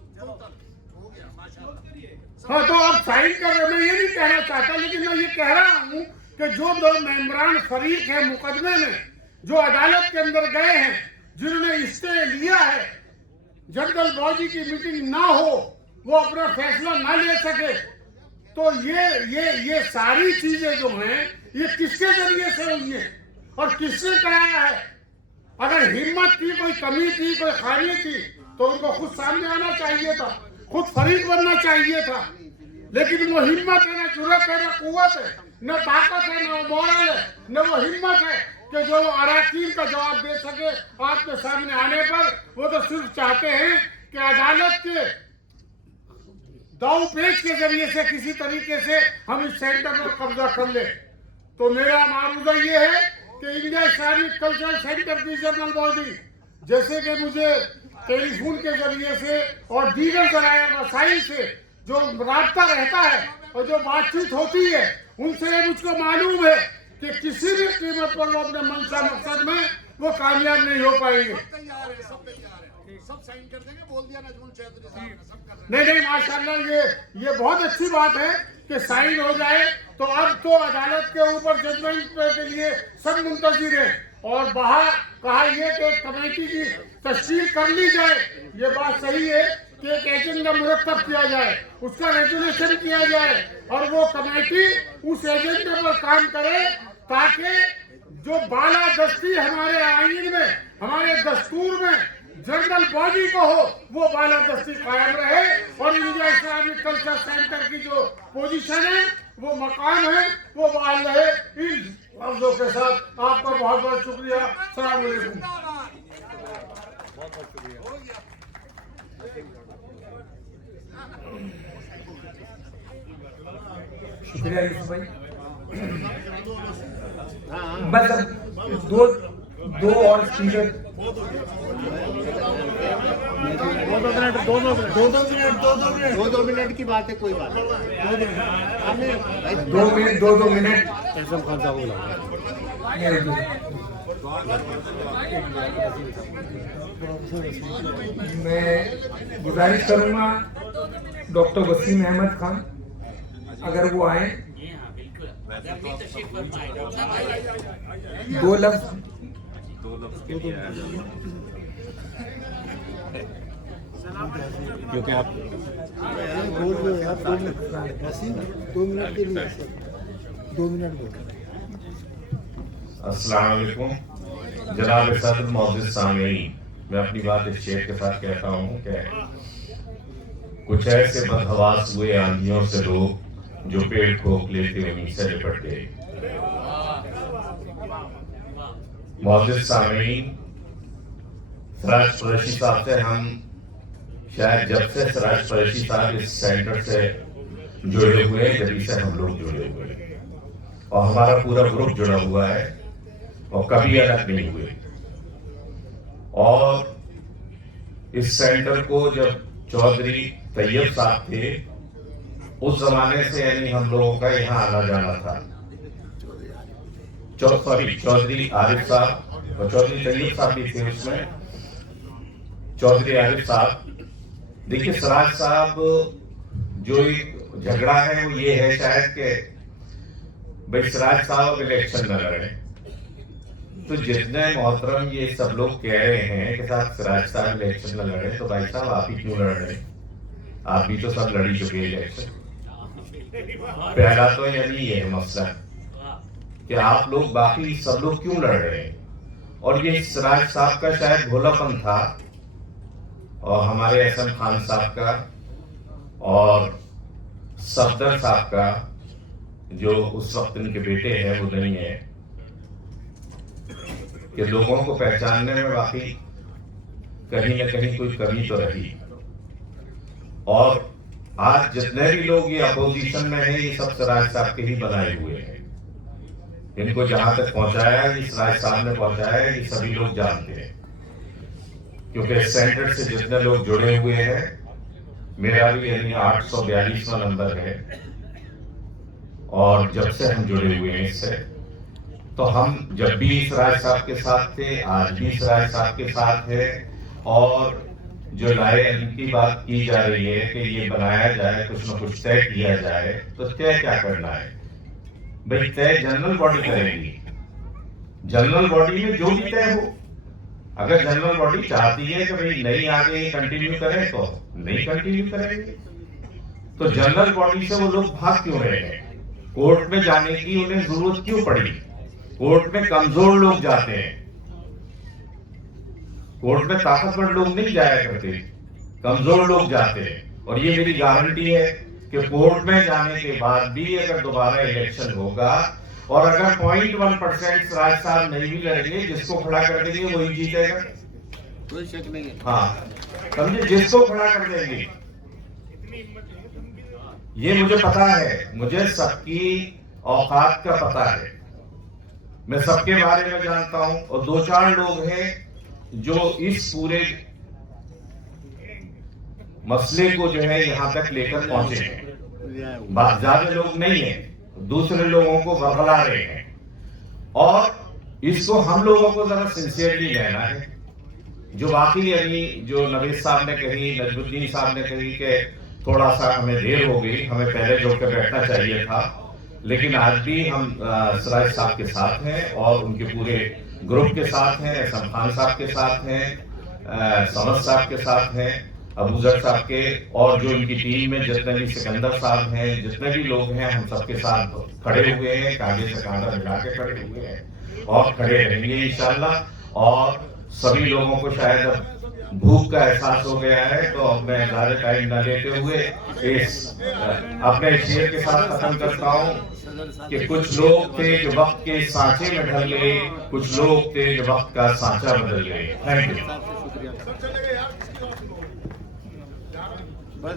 हो गया माशाल्लाह। हाँ, तो आप साइन कर रहे, मैं ये नहीं कहना चाहता, लेकिन मैं ये कह रहा हूँ कि जो दो मेंबरान फरीक है मुकदमे में, जो अदालत के अंदर गए हैं, जिन्होंने स्टे लिया है, जनरल बॉडी की मीटिंग ना हो, वो अपना फैसला ना ले सके, तो ये सारी चीजें जो हैं ये किसके जरिए से हुई है और किसने कराया है। अगर हिम्मत थी, कोई कमी थी, कोई खामी थी, तो उनको खुद सामने आना चाहिए था, खुद फरीक बनना चाहिए था। लेकिन वो हिम्मत है, ना जुर्रत है, ना कुव्वत है, न ताकत है, न मोरल है, न वो हिम्मत है कि जो अराकीन का जवाब दे सके आपके सामने आने पर। वो तो सिर्फ चाहते हैं कि अदालत के दाव पेच के जरिए से किसी तरीके से हम इस सेंटर पर कब्जा कर ले। तो मेरा मामला ये है कि इंडिया इस्लामिक कल्चरल सेंटर की जर्नल बॉडी, जैसे कि मुझे टेलीफोन के जरिए से और दीगर जराये वसाइल से जो राब्ता रहता है और जो बातचीत होती है, उनसे मुझको मालूम है कि किसी भी कीमत पर वो अपने मंशा मकसद में वो कामयाब नहीं हो पाएंगे। तैयार है, सब तैयार है, सब साइन कर देंगे, बोल दिया नजमुल चौधरी साहब ने, सब कर रहे हैं। नहीं माशाल्लाह, ये बहुत अच्छी बात है कि साइन हो जाए। तो अब तो अदालत के ऊपर जजमेंट के लिए सब मुंतजिर है, और कहा ये कि एक कमेटी की तश्कील कर ली जाए। ये बात सही है कि एक एजेंडा मुरतब किया जाए, उसका रेजुलेशन किया जाए, और वो कमेटी उस एजेंडे पर काम करे, ताकि जो बालादस्ती हमारे आईन में, हमारे दस्तूर में जनरल बॉडी को हो, वो बालादस्ती कायम रहे, और इंडिया इस्लामिक कल्चर सेंटर की जो पोजीशन है, वो मकाम है, वो बहाल रहे। इन लफ्जों के साथ आपका बहुत बहुत शुक्रिया। अस्सलाम वालेकुम। शुक्रिया यूसुफ भाई। बस अब दो दो और स्पीकर, दो मिनट की बात है, कोई बात नहीं। 2 मिनट मैं गुजारिश करूंगा डॉक्टर वसीम अहमद खान, अगर वो आए, जी हाँ बिल्कुल, अपनी तशरीफ फरमाएं डॉक्टर साहब आइए। 2 लफ्ज। क्योंकि आप अस्सलाम वालेकुम जनाब सदर मौजूद सामीन, मैं अपनी बात इस शेर के साथ कहता हूँ कि कुछ ऐसे बदहवास हुए आंधियों से लोग जो पेड़ खोखले थे उन्हीं से लिपट गए। मौजूद सामीन, सिराज कुरैशी साहब से हम शायद जब से सिराज कुरैशी साहब इस सेंटर से जुड़े हुए हैं, जब से हम लोग जुड़े हुए हैं और हमारा पूरा ग्रुप जुड़ा हुआ है और कभी अलग नहीं हुए। और इस सेंटर को जब चौधरी तैयब साहब थे, उस जमाने से यानी हम लोगों का यहाँ आना जाना था। चौधरी आरिफ साहब और चौधरी तैयब साहब भी थे उसमें। चौधरी आरिफ साहब, देखिए सिराज साहब जो एक झगड़ा है वो ये है शायद कि भाई सिराज साहब इलेक्शन न लड़े, तो जितने मोहतरम ये सब लोग कह रहे हैं कि साहब सिराज साहब इलेक्शन न लड़े, तो भाई साहब आप ही क्यों लड़ रहे हैं? आप भी तो सब लड़ी चुके हैं इलेक्शन। पहला तो यानी ये है मसला कि आप लोग बाकी सब लोग क्यों लड़ रहे हैं। और ये सिराज साहब का शायद भोलापन था और हमारे एहसन खान साहब का और सफदर साहब का, जो उस वक्त इनके बेटे हैं, वो नहीं है कि लोगों को पहचानने में वाकई कहीं न कहीं कोई कमी तो रही। और आज जितने भी लोग ये अपोजिशन में हैं, ये सब सिराज साहब के ही बनाए हुए हैं। इनको जहां तक पहुंचाया ये सिराज साहब ने पहुंचाया, ये सभी लोग जानते हैं। क्योंकि सेंटर से जितने लोग जुड़े हुए हैं, मेरा भी यानी 842वां नंबर है, और जब से हम जुड़े हुए हैं इससे, तो हम जब भी सिराज साहब के साथ थे, आज भी सिराज साहब के साथ है। और जो राय इनकी बात की जा रही है कि ये बनाया जाए, कुछ न कुछ तय किया जाए, तो तय क्या करना है भाई? तय जनरल बॉडी करेगी। जनरल बॉडी में जो भी तय हो, अगर जनरल बॉडी चाहती है कि भाई नहीं आगे कंटिन्यू करें तो नहीं कंटिन्यू करेंगे। तो जनरल बॉडी से वो लोग भाग क्यों रहे हैं? कोर्ट में जाने की उन्हें जरूरत क्यों पड़ी? कोर्ट में कमजोर लोग जाते हैं, कोर्ट में ताकतवर लोग नहीं जाया करते, कमजोर लोग जाते हैं। और ये मेरी गारंटी है कि कोर्ट में जाने के बाद भी अगर दोबारा इलेक्शन होगा और अगर 0.1% सिराज साहब नहीं भी लड़ेंगे, जिसको खड़ा कर देंगे वही जीतेगा, कोई शक नहीं है। हाँ समझे, जिसको खड़ा कर देंगे। ये मुझे पता है, मुझे सबकी औकात का पता है, मैं सबके बारे में जानता हूं। और 2-4 लोग हैं जो इस पूरे मसले को जो है यहां तक लेकर पहुंचे हैं। ज्यादा लोग नहीं है, दूसरे लोगों को बरगला रहे हैं। और इसको हम लोगों को जरा सिंसियरली लेना है। जो बाकी यानी जो नवीद साहब ने कही, नजमुद्दीन साहब ने कही कि थोड़ा सा हमें देर हो गई, हमें पहले जुड़कर बैठना चाहिए था, लेकिन आज भी हम सिराज साहब के साथ हैं और उनके पूरे ग्रुप के साथ हैं, एहसन खान साहब के साथ हैं, समद साहब के साथ हैं, अबूजर साहब के, और जो इनकी टीम में जितने भी सिकंदर साहब हैं, जितने भी लोग हैं, हम सबके साथ खड़े हुए हैं, कांधे से कांधा मिला के खड़े हुए हैं और खड़े रहेंगे इंशाल्लाह। और सभी लोगों को शायद अब भूख का एहसास हो गया है, तो अब मैं ज्यादा टाइम न लेते हुए इस अपने शेर के साथ खत्म करता हूँ कि कुछ लोग थे जो वक्त के सांचे में ढल गए, कुछ लोग थे जो वक्त का सांचा बदल गए। Thank you.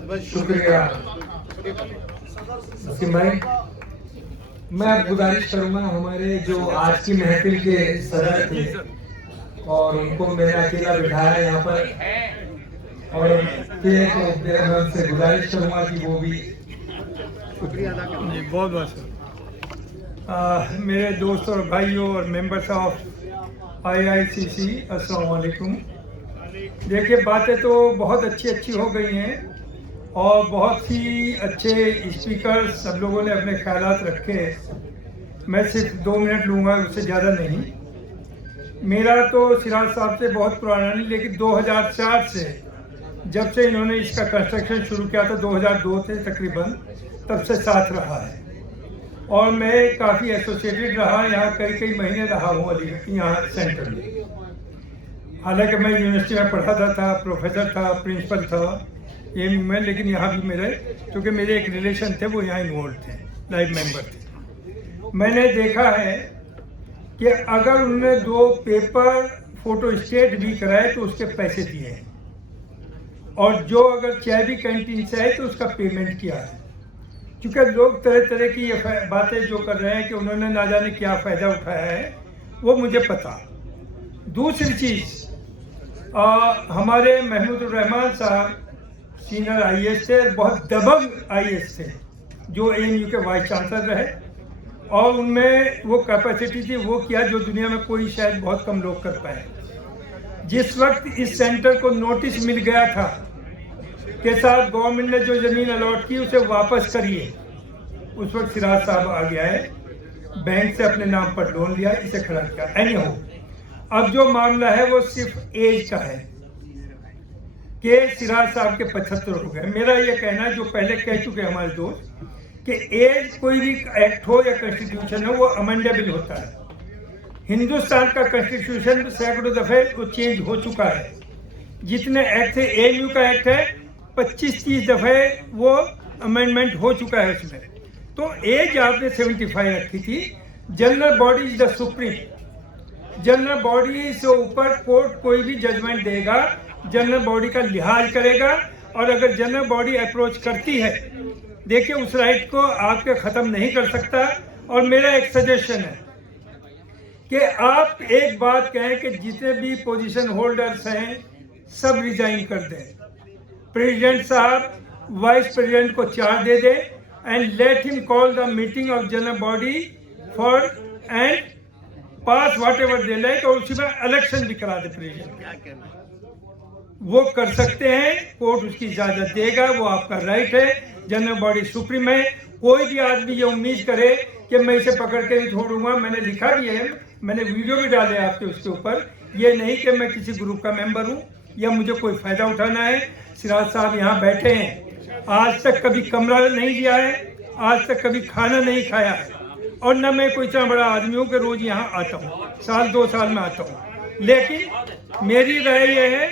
बस शुक्रिया वसीम भाई। मैं गुजारिश करूंगा हमारे जो आज की महफिल के सदर थे और उनको मैंने अकेला बिठाया यहाँ पर, और फिर मैं उनसे गुजारिश करूँगा कि वो भी बहुत बहुत मेरे दोस्त और भाइयों और मेंबर्स ऑफ IICC, अस्सलाम वालेकुम। देखिए, बातें तो बहुत अच्छी हो गई हैं और बहुत ही अच्छे स्पीकर सब लोगों ने अपने ख्यालात रखे। मैं सिर्फ 2 मिनट लूँगा, उससे ज़्यादा नहीं। मेरा तो सिराज साहब से बहुत पुराना नहीं, लेकिन 2004 से जब से इन्होंने इसका कंस्ट्रक्शन शुरू किया था, 2002 से तकरीबन, तब से साथ रहा है। और मैं काफ़ी एसोसिएटेड रहा, यहाँ कई महीने रहा हूँ अलीगढ़ यहाँ सेंटर में। हालांकि मैं यूनिवर्सिटी में पढ़ाता था, प्रोफेसर था, प्रिंसिपल था एम में, लेकिन यहाँ भी मेरे, क्योंकि मेरे एक रिलेशन थे वो यहाँ इन्वॉल्व थे, लाइव मेंबर थे। मैंने देखा है कि अगर उन्होंने 2 पेपर फोटो स्टेट भी कराए तो उसके पैसे दिए हैं, और जो अगर चाय भी कैंटीन से है तो उसका पेमेंट किया है। क्योंकि लोग तरह की ये बातें जो कर रहे हैं कि उन्होंने ना जाने क्या फ़ायदा उठाया है, वो मुझे पता। दूसरी चीज़, हमारे महमूदुर रहमान साहब सीनियर IAS थे, बहुत दबंग IAS थे, जो ANU के वाइस चांसलर रहे, और उनमें वो कैपेसिटी थी, वो किया जो दुनिया में कोई शायद बहुत कम लोग कर पाए। जिस वक्त इस सेंटर को नोटिस मिल गया था कि साहब गवर्नमेंट ने जो ज़मीन अलॉट की उसे वापस करिए, उस वक्त सिराज साहब आ गया है, बैंक से अपने नाम पर लोन लिया, इसे खड़ा किया। एनीहो, अब जो मामला है वो सिर्फ एज का है कि सिराज साहब के 75 हो गए। मेरा ये कहना है, जो पहले कह चुके हमारे दोस्त, कि एज कोई भी एक्ट हो या कॉन्स्टिट्यूशन हो, वो अमेंडेबल होता है। हिंदुस्तान का कॉन्स्टिट्यूशन सैकड़ों दफे वो चेंज हो चुका है। जितने एक्ट थे, ANU का एक्ट है, 25-30 दफे वो अमेंडमेंट हो चुका है उसमें। तो एज आपने 75 रखी थी। General body is the supreme. General body से ऊपर कोर्ट कोई भी जजमेंट देगा, जनरल बॉडी का लिहाज करेगा, और अगर जनरल बॉडी अप्रोच करती है, देखिए उस राइट को आपके ख़त्म नहीं कर सकता। और मेरा एक सजेशन है कि आप एक बात कहें कि जितने भी पोजीशन होल्डर्स हैं सब रिजाइन कर दें। प्रेसिडेंट साहब वाइस प्रेसिडेंट को चार्ज दे दें and let him call the meeting of general body for and pass what ever they like, और उसी में इलेक्शन भी करा दे प्रेसिडेंट। वो कर सकते हैं, कोर्ट उसकी इजाजत देगा, वो आपका राइट है। जनरल बॉडी सुप्रीम है। कोई भी आदमी ये उम्मीद करे कि मैं इसे पकड़ के नहीं छोड़ूंगा, मैंने लिखा भी है, मैंने वीडियो भी डाले आपके उसके ऊपर, ये नहीं कि मैं किसी ग्रुप का मेंबर हूँ या मुझे कोई फायदा उठाना है। सिराज साहब यहाँ बैठे हैं, आज तक कभी कमरा नहीं लिया है, आज तक कभी खाना नहीं खाया है, और न मैं कोई इतना बड़ा आदमी हूँ कि रोज यहाँ आता हूँ, साल 2 साल में आता हूँ। लेकिन मेरी राय ये है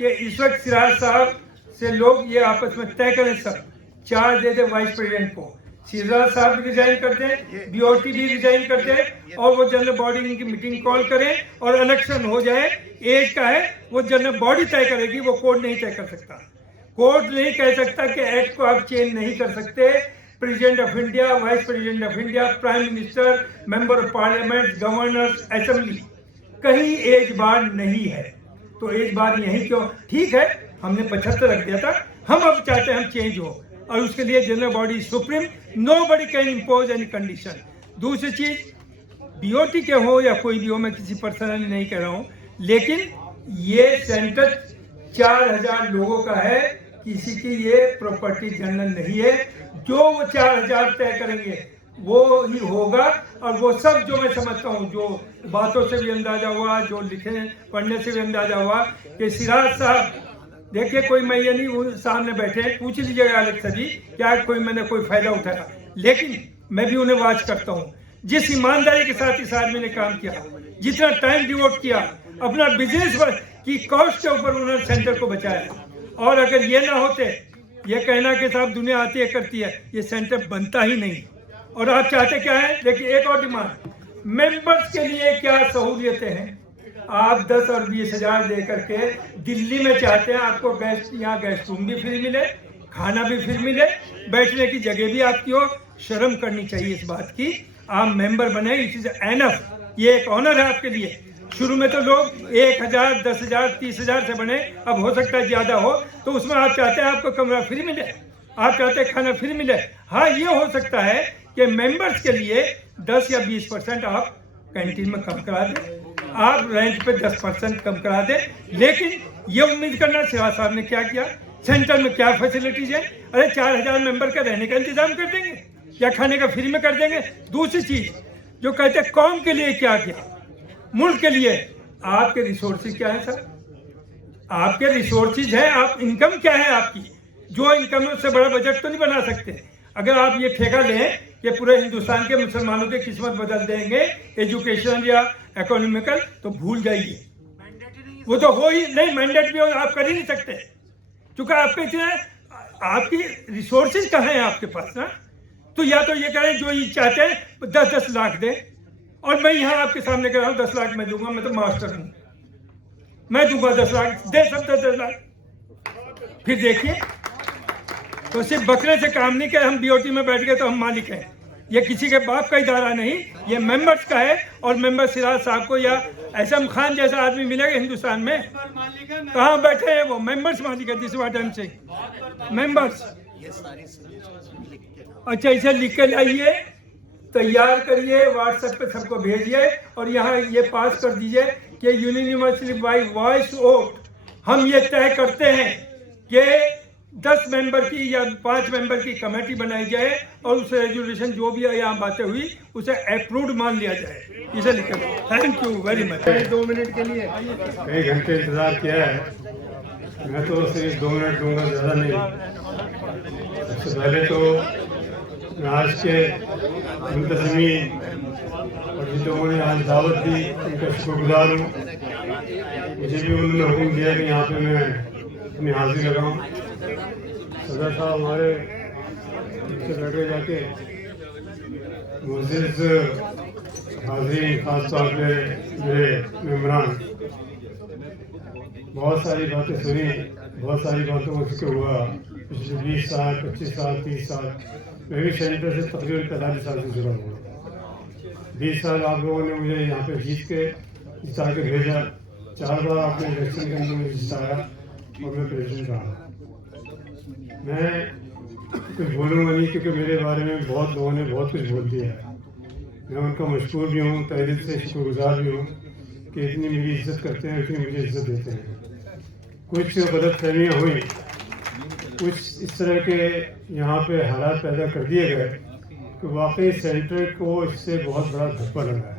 कि इस वक्त सिराज साहब से लोग ये आपस में तय करें, सब चार्ज दे दे वाइस प्रेसिडेंट को, सिराज साहब भी रिजाइन कर दें, BOT भी रिजाइन कर दें, और वो जनरल बॉडी की मीटिंग कॉल करें और इलेक्शन हो जाए। एज का है वो जनरल बॉडी तय करेगी, वो कोर्ट नहीं तय कर सकता। कोर्ट नहीं कह सकता कि एक्ट को आप चेंज नहीं कर सकते। President of India, vice president of India, prime minister, member of parliament, governors, assembly, कहीं एज बार नहीं है। तो एज बार यही क्यों? ठीक है, हमने 75 रख दिया था, हम अब चाहते हैं हम चेंज हो, और उसके लिए general body supreme, nobody can impose any condition. दूसरी चीज, BOT के हो या कोई भी हो, मैं किसी पर्सनली नहीं कह रहा हूँ, लेकिन ये सेंटर 4000 लोगों का है, किसी की ये प्रॉपर्टी जनरल नहीं है। जो वो 4000 तय करेंगे वो ही होगा, और वो सब जो मैं समझता हूँ, जो बातों से भी अंदाजा हुआ, जो लिखे पढ़ने से भी अंदाजा हुआ कि सिराज साहब, देखिए कोई मैं ये नहीं, वो सामने बैठे, पूछ लीजिएगा अलेक्सा जी, क्या कोई मैंने कोई फायदा उठाया, लेकिन मैं भी उन्हें वाच करता हूँ। जिस ईमानदारी के साथ इस आदमी ने काम किया, जितना टाइम डिवोट किया, अपना बिजनेस की कॉस्ट के ऊपर उन्होंने सेंटर को बचाया। और अगर ये ना होते, ये कहना कि साहब दुनिया आती है करती है, ये सेंटर बनता ही नहीं। और आप चाहते क्या है? देखिए एक और डिमांड, मेंबर्स के लिए क्या सहूलियतें हैं? आप 10 और 20 हजार दे करके दिल्ली में चाहते हैं आपको यहाँ गेस्ट रूम भी फ्री मिले, खाना भी फ्री मिले, बैठने की जगह भी आपकी हो। शर्म करनी चाहिए इस बात की। आप मेंबर बने, इट इज एनफ, ये एक ऑनर है आपके लिए। शुरू में तो लोग 1000, 10,000, 30,000 से बने, अब हो सकता है ज़्यादा हो, तो उसमें आप चाहते हैं आपको कमरा फ्री मिले, आप चाहते हैं खाना फ्री मिले। हाँ, ये हो सकता है कि मेंबर्स के लिए 10 या 20% आप कैंटीन में कम करा दें, आप रेंट पे 10% कम करा दें। लेकिन ये उम्मीद करना सिराज साहब ने क्या किया, सेंटर में क्या फैसिलिटीज है, अरे 4000 मेंबर का रहने का इंतजाम कर देंगे या खाने का फ्री में कर देंगे। दूसरी चीज जो कहते हैं कौम के लिए क्या किया, मुल्क के लिए, आपके रिसोर्सेज क्या है सर? आपके रिसोर्सेज हैं, आप इनकम क्या है आपकी? जो इनकम है उससे बड़ा बजट तो नहीं बना सकते। अगर आप ये ठेका लें कि पूरे हिंदुस्तान के मुसलमानों की किस्मत बदल देंगे एजुकेशन या इकोनॉमिकल, तो भूल जाइए, वो तो हो ही नहीं, मैंडेट भी हो, आप कर ही नहीं सकते, क्योंकि आपके इतने आपकी रिसोर्सेज कहाँ हैं आपके पास ना। तो या तो ये करें जो ये चाहते हैं 10-10 लाख दें, और मैं यहाँ आपके सामने कह रहा हूँ 10 लाख मैं दूंगा, मैं तो मास्टर हूँ, मैं दूंगा 10 लाख, दे सब 10-10 लाख। फिर देखिए, तो सिर्फ बकरे से काम नहीं कि हम बीओटी में बैठ गए तो हम मालिक हैं। ये किसी के बाप का इदारा नहीं, ये मेंबर्स का है। और मेंबर सिराज साहब को या एसएम खान जैसा आदमी मिलेगा हिंदुस्तान में? कहाँ बैठे हैं वो? मेंबर्स मालिक है। This what I am saying, members. अच्छा, इसे लिख के लाइए, तैयार करिए, व्हाट्सएप पे सबको भेजिए, और यहाँ ये पास कर दीजिए कि यूनिवर्सली बाय वॉइस वोट हम ये तय करते हैं कि 10 मेंबर की या 5 मेंबर की कमेटी बनाई जाए, और उस रेजोल्यूशन जो भी यहाँ बातें हुई उसे अप्रूव्ड मान लिया जाए। इसे लिख के thank you very much. 2 minute के लिए कई घंटे इंतजार किया है, मैं तो सिर्फ 2 मिनट दूंगा, ज़्यादा नहीं। सबसे पहले तो आज के मुंतज़मीन और जिन लोगों ने आज दावत दी उनका शुक्रगुजार हूँ। मुझे भी उन्होंने हुक्म दिया कि यहाँ पे मैं अपनी हाजिरी लगाऊँ। सदर साहब हमारे से बैठे जाके मुझसे हाजिरी, खास तौर पे मेरे मेम्बरान, बहुत सारी बातें सुनी, बहुत सारी बातों को जिक्र हुआ। पिछले 20 साल, 25 साल, 30 साल मैं भी सेंटर से तकरीबन 45 साल से जुड़ा हुआ। 20 साल आप लोगों ने मुझे यहाँ पे जिता के भेजा, 4 बार आपने इलेक्शन के अंदर मुझे जिताया और मैं प्रेसिडेंट रहा। मैं कुछ बोलूँगा नहीं, क्योंकि मेरे बारे में बहुत लोगों ने बहुत कुछ बोल दिया है। मैं उनका मशकूर भी हूँ, तहे दिल से शुक्रगुजार भी हूँ कि इतनी मेरी इज्जत करते हैं, इतनी मुझे इज्जत देते हैं। कुछ गलतफहमियाँ हुई, कुछ इस तरह के यहाँ पे हालात पैदा कर दिए गए कि वाकई सेंटर को इससे बहुत बड़ा धक्का लगा है,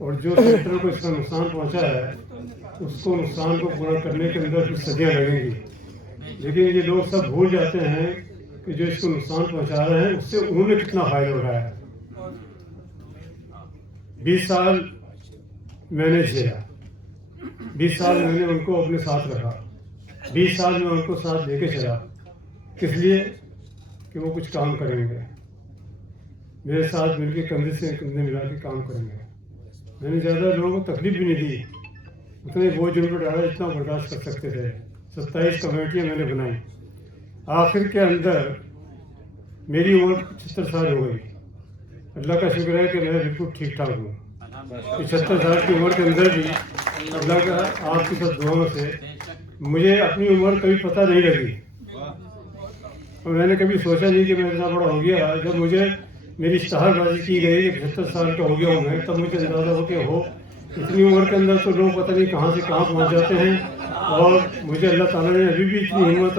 और जो सेंटर को इसका नुकसान पहुँचा है उसको नुकसान को पूरा करने के अंदर कुछ सदियाँ लगेंगी। लेकिन ये लोग सब भूल जाते हैं कि जो इसको नुकसान पहुँचा रहे हैं उससे उन्होंने कितना फ़ायदा उठाया है। 20 साल मैंने झेला, 20 साल मैंने उनको अपने साथ रखा, 20 साल में उनको साथ लेके चला, किस लिए? कि वो कुछ काम करेंगे, मेरे साथ मिलके कंधे से कंधे मिला के काम करेंगे। मैंने ज़्यादा लोगों को तकलीफ भी नहीं दी, उतने बोझ उन पर डाला जितना बर्दाश्त कर सकते थे। 27 कमेटियाँ मैंने बनाई। आखिर के अंदर मेरी उम्र 75 साल हो गई। अल्लाह का शुक्र है कि मैं बिल्कुल ठीक ठाक हूँ। 75 साल की उम्र के अंदर भी अल्लाह का आपकी सब दुआओं से मुझे अपनी उम्र कभी पता नहीं लगी, और मैंने कभी सोचा नहीं कि मैं इतना बड़ा हो गया। जब मुझे मेरी इश्तहारबाजी की गई कि 75 साल का हो गया हूँ मैं, तब मुझे अंदाज़ा हो कि हो इतनी उम्र के अंदर तो लोग पता नहीं कहाँ से कहाँ पहुँच जाते हैं, और मुझे अल्लाह ताला ने अभी भी इतनी हिम्मत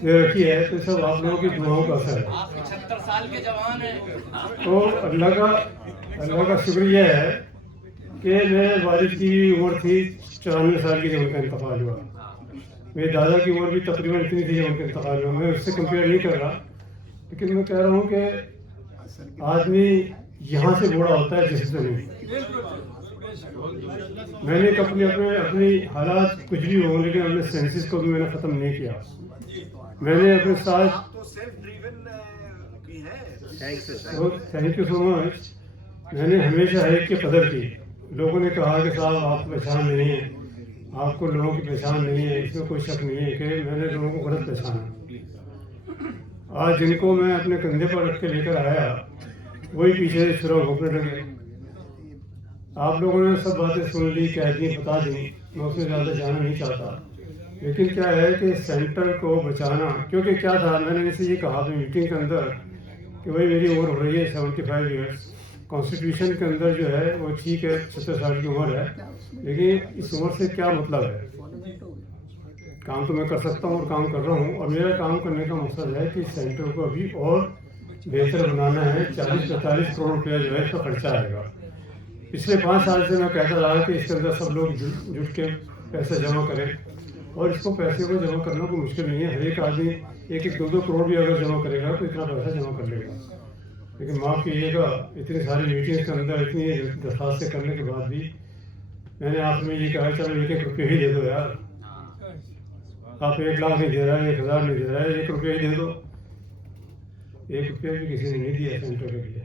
दे रखी है। तो सब आप लोगों की दुआओं का असर है। 76 साल के जवान हैं। तो अल्लाह का शुक्रिया है कि मेरे वालिद की उम्र थी 94 साल की जब उनका इंतकाल हुआ। मेरे दादा की उम्र भी तकरीबन इतनी थी जब उनका इंतकाल हुआ। मैं उससे कंपेयर नहीं कर रहा, लेकिन मैं कह रहा हूँ कि आदमी यहाँ से बूढ़ा होता है जिससे नहीं। मैंने अपनी हालात कुछ भी हो, लेकिन अपने सेंसेस को भी मैंने ख़त्म नहीं किया। मैंने अपने साथ थैंक यू सो मच। मैंने हमेशा हर एक की कदर की। लोगों ने कहा कि साहब आपको पहचान नहीं है, आपको लोगों की पहचान नहीं है, इसमें कोई शक नहीं है कि मैंने लोगों को गलत पहचाना। आज जिनको मैं अपने कंधे पर रख के लेकर आया वही पीछे से शुरू होकर लगे। आप लोगों ने सब बातें सुन ली, कह दी, बता दी, मैं उसमें ज़्यादा जाना नहीं चाहता। लेकिन क्या है कि सेंटर को बचाना, क्योंकि क्या था, मैंने इनसे ये कहा अपनी मीटिंग के अंदर कि भाई मेरी उम्र हो रही है 75 ईयर्स, कॉन्स्टिट्यूशन के अंदर जो है वो ठीक है 76 साल की उम्र है, लेकिन इस उम्र से क्या मतलब है? काम तो मैं कर सकता हूँ और काम कर रहा हूँ, और मेरा काम करने का मकसद है कि सेंटर को अभी और बेहतर बनाना है। 40-45 करोड़ रुपया जो है इसका खर्चा आएगा। पिछले 5 साल से मैं कहता रहा कि इसके अंदर सब लोग जुट के पैसे जमा करें, और इसको पैसे को जमा करना कोई मुश्किल नहीं है। हर एक आदमी 1-2 करोड़ भी अगर जमा करेगा तो इतना पैसा जमा कर लेगा। लेकिन माफ़ कीजिएगा, इतनी सारी मीटिंग्स के अंदर इतनी दरखास्तें करने के बाद भी मैंने आखिर में ये कहा चलो 1-1 रुपये ही दे दो यार। आप 1 लाख नहीं दे रहा है, 1000 नहीं दे रहा है, 1 रुपया ही दे दो। 1 रुपया भी किसी ने नहीं दिया सेंटर के लिए।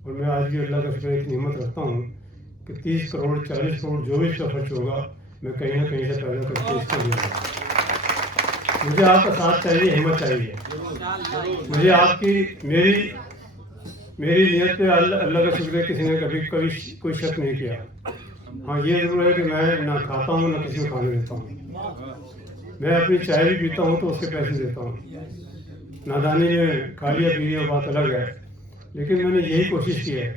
और मैं आज भी अल्लाह का शुक्र इतनी हिम्मत रखता हूँ कि 30 करोड़ 40 करोड़ जो भी इसका खर्च होगा मैं कहीं ना कहीं से पैदा करके इसको दूँगा। मुझे आपका साथ चाहिए, हिम्मत चाहिए। मुझे आपकी मेरी नीयत पे अल्लाह का शुक्र है किसी ने कभी कोई शक नहीं किया। हाँ, ये जरूर है कि मैं ना खाता हूँ ना किसी को खाने देता हूँ। मैं अपनी चाय भी पीता हूँ तो उसके पैसे देता हूँ। नादानी में खा लिया पी लिया बात अलग है, लेकिन मैंने यही कोशिश की है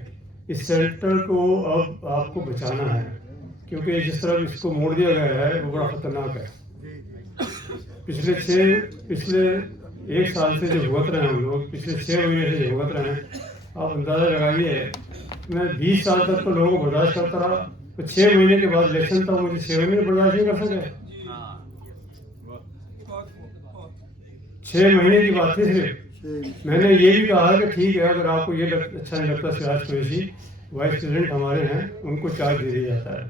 इस सेंटर को अब आपको बचाना है, क्योंकि जिस तरह इसको मोड़ दिया गया है वो बड़ा खतरनाक है। पिछले 1 साल से जो भुगत रहे हैं हम लोग, पिछले 6 महीने से जो भुगत रहे हैं, आप अंदाजा लगाइए। मैं 20 साल तक तो लोगों को बर्दाश्त करता रहा, तो 6 महीने के बाद इलेक्शन था, मुझे 6 महीने बर्दाश्त नहीं कर सके। 6 महीने की बात थी सिर्फ। मैंने ये भी कहा कि ठीक है, अगर आपको ये अच्छा नहीं लगता सिराज कुरैशी वाइस प्रेसिडेंट हमारे हैं, उनको चार्ज दे दिया जाता है।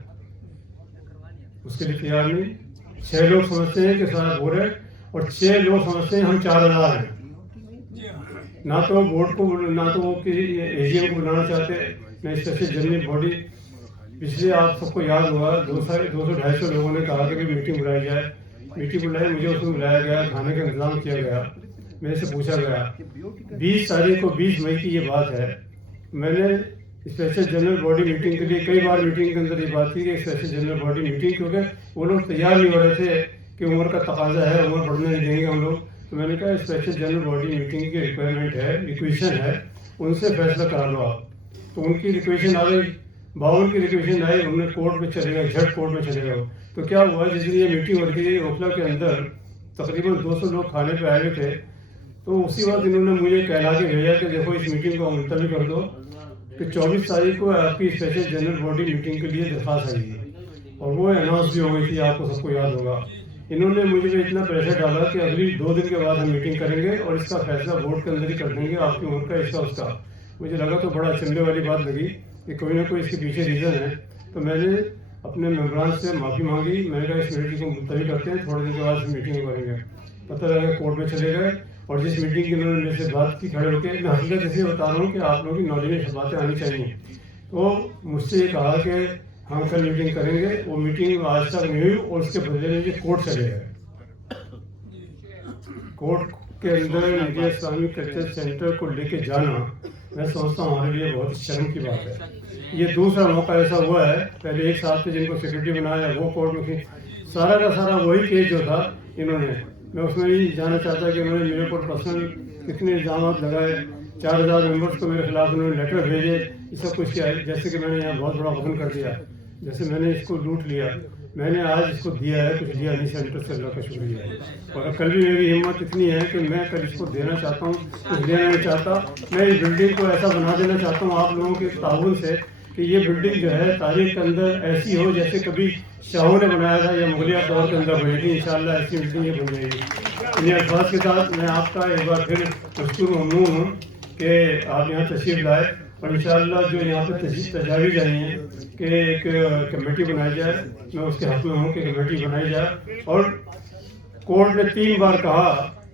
उसके लिए तैयार नहीं। 6 लोग समझते हैं कि सारा बोर है, और 6 लोग समझते हैं हम 4000 हैं। ना तो बोर्ड को, ना तो वो किसी एजीएम को बुलाना चाहते, ना स्पेशल जनरल बॉडी। पिछले आप सबको याद होगा 200-250 लोगों ने कहा कि मीटिंग बुलाई जाए। मीटिंग बुलाई, मुझे उसमें बुलाया गया, खाने का इंतजाम किया गया। मेरे से पूछा गया 20 तारीख को 20 मई की ये बात है। मैंने स्पेशल जनरल बॉडी मीटिंग के लिए कई बार मीटिंग के अंदर ये बात की कि स्पेशल जनरल बॉडी मीटिंग, क्योंकि वो लोग तैयार नहीं हो रहे थे कि उम्र का तकाजा है, उम्र बढ़ने नहीं देंगे हम लोग। तो मैंने कहा स्पेशल जनरल बॉडी मीटिंग की रिक्वायरमेंट है, रिक्वेशन है, उनसे फैसला करा लो आप। तो उनकी रिक्वेशन आ गई, 52 की रिक्वेशन आई, उन्होंने कोर्ट में चले गए, झट कोर्ट में चले गए। तो क्या हुआ, जिस दिन ये मीटिंग हो रही थी ओखला के अंदर, तकरीबन 200 लोग खाने पर आए हुए थे। तो उसी वक्त इन्होंने मुझे कहला के भेजा कि देखो इस मीटिंग को मुलतवी कर दो, कि 24 तारीख को आपकी स्पेशल जनरल बॉडी मीटिंग के लिए दरख्वास्त आई थी, और वो अनाउंस भी हो गई थी, आपको सबको याद होगा। इन्होंने मुझे इतना प्रेशर डाला कि अगली 2 दिन के बाद हम मीटिंग करेंगे और इसका फैसला बोर्ड के अंदर ही कर देंगे, आपकी उम्र का, इसका उसका। मुझे लगा तो बड़ा चिंबे वाली बात लगी कि कोई ना कोई इसके पीछे रीज़न है। तो मैंने अपने मेम्बरान से माफ़ी मांगी। मैंने कहा इस मीटिंग को मुलतवी करते हैं, थोड़े दिन के बाद मीटिंग करेंगे। पता लगा कोर्ट में चले गए, और जिस मीटिंग की उन्होंने मेरे से बात की खड़े होकर, मैं हकीकत इसलिए बता रहा हूँ कि आप लोगों की नॉलेज में बातें आनी चाहिए। तो मुझसे ये कहा कि हम कल मीटिंग करेंगे, वो मीटिंग आज तक नहीं हुई, और उसके बदले में ये कोर्ट चले गए। कोर्ट के अंदर इंडिया इस्लामिक कल्चर सेंटर को लेके जाना, मैं समझता हूँ हमारे लिए बहुत शर्म की बात है। ये दूसरा मौका ऐसा हुआ है, पहले 1 साल से जिनको सिक्योरिटी बनाया वो कोर्ट में सारा का सारा वही केस जो था इन्होंने, मैं उसमें भी जानना चाहता कि उन्होंने मेरे ऊपर पर्सनल कितने इल्ज़ाम लगाए। 4000 मेंबर्स को मेरे खिलाफ उन्होंने लेटर भेजे, ये सब कुछ किया। जैसे कि मैंने यहाँ बहुत बड़ा वजन कर दिया, जैसे मैंने इसको लूट लिया, मैंने आज इसको दिया है, कुछ दिया नहीं, सेंटर से अल्लाह का शुक्रिया है। और कल भी मेरी हिम्मत इतनी है कि मैं कल इसको देना चाहता हूँ, कुछ देना नहीं चाहता। मैं इस बिल्डिंग को ऐसा बना देना चाहता हूँ आप लोगों के ताउन से कि ये बिल्डिंग जो है तारीख के अंदर ऐसी हो जैसे कभी शाहों ने बनाया था या मुगलिया दौर के अंदर बनी थी। इंशाअल्लाह ऐसी बिल्डिंग ये बन जाएगी। इन अल्फाज के साथ मैं आपका एक बार फिर मशकूर ममनून हूँ कि आप यहाँ तशरीफ़ लाए, और इंशाअल्लाह जो यहाँ पर तजावीज़ आई हैं कि एक कमेटी बनाई जाए, मैं उसके हक़ में हूँ कि कमेटी बनाई जाए। और कोर्ट ने 3 बार कहा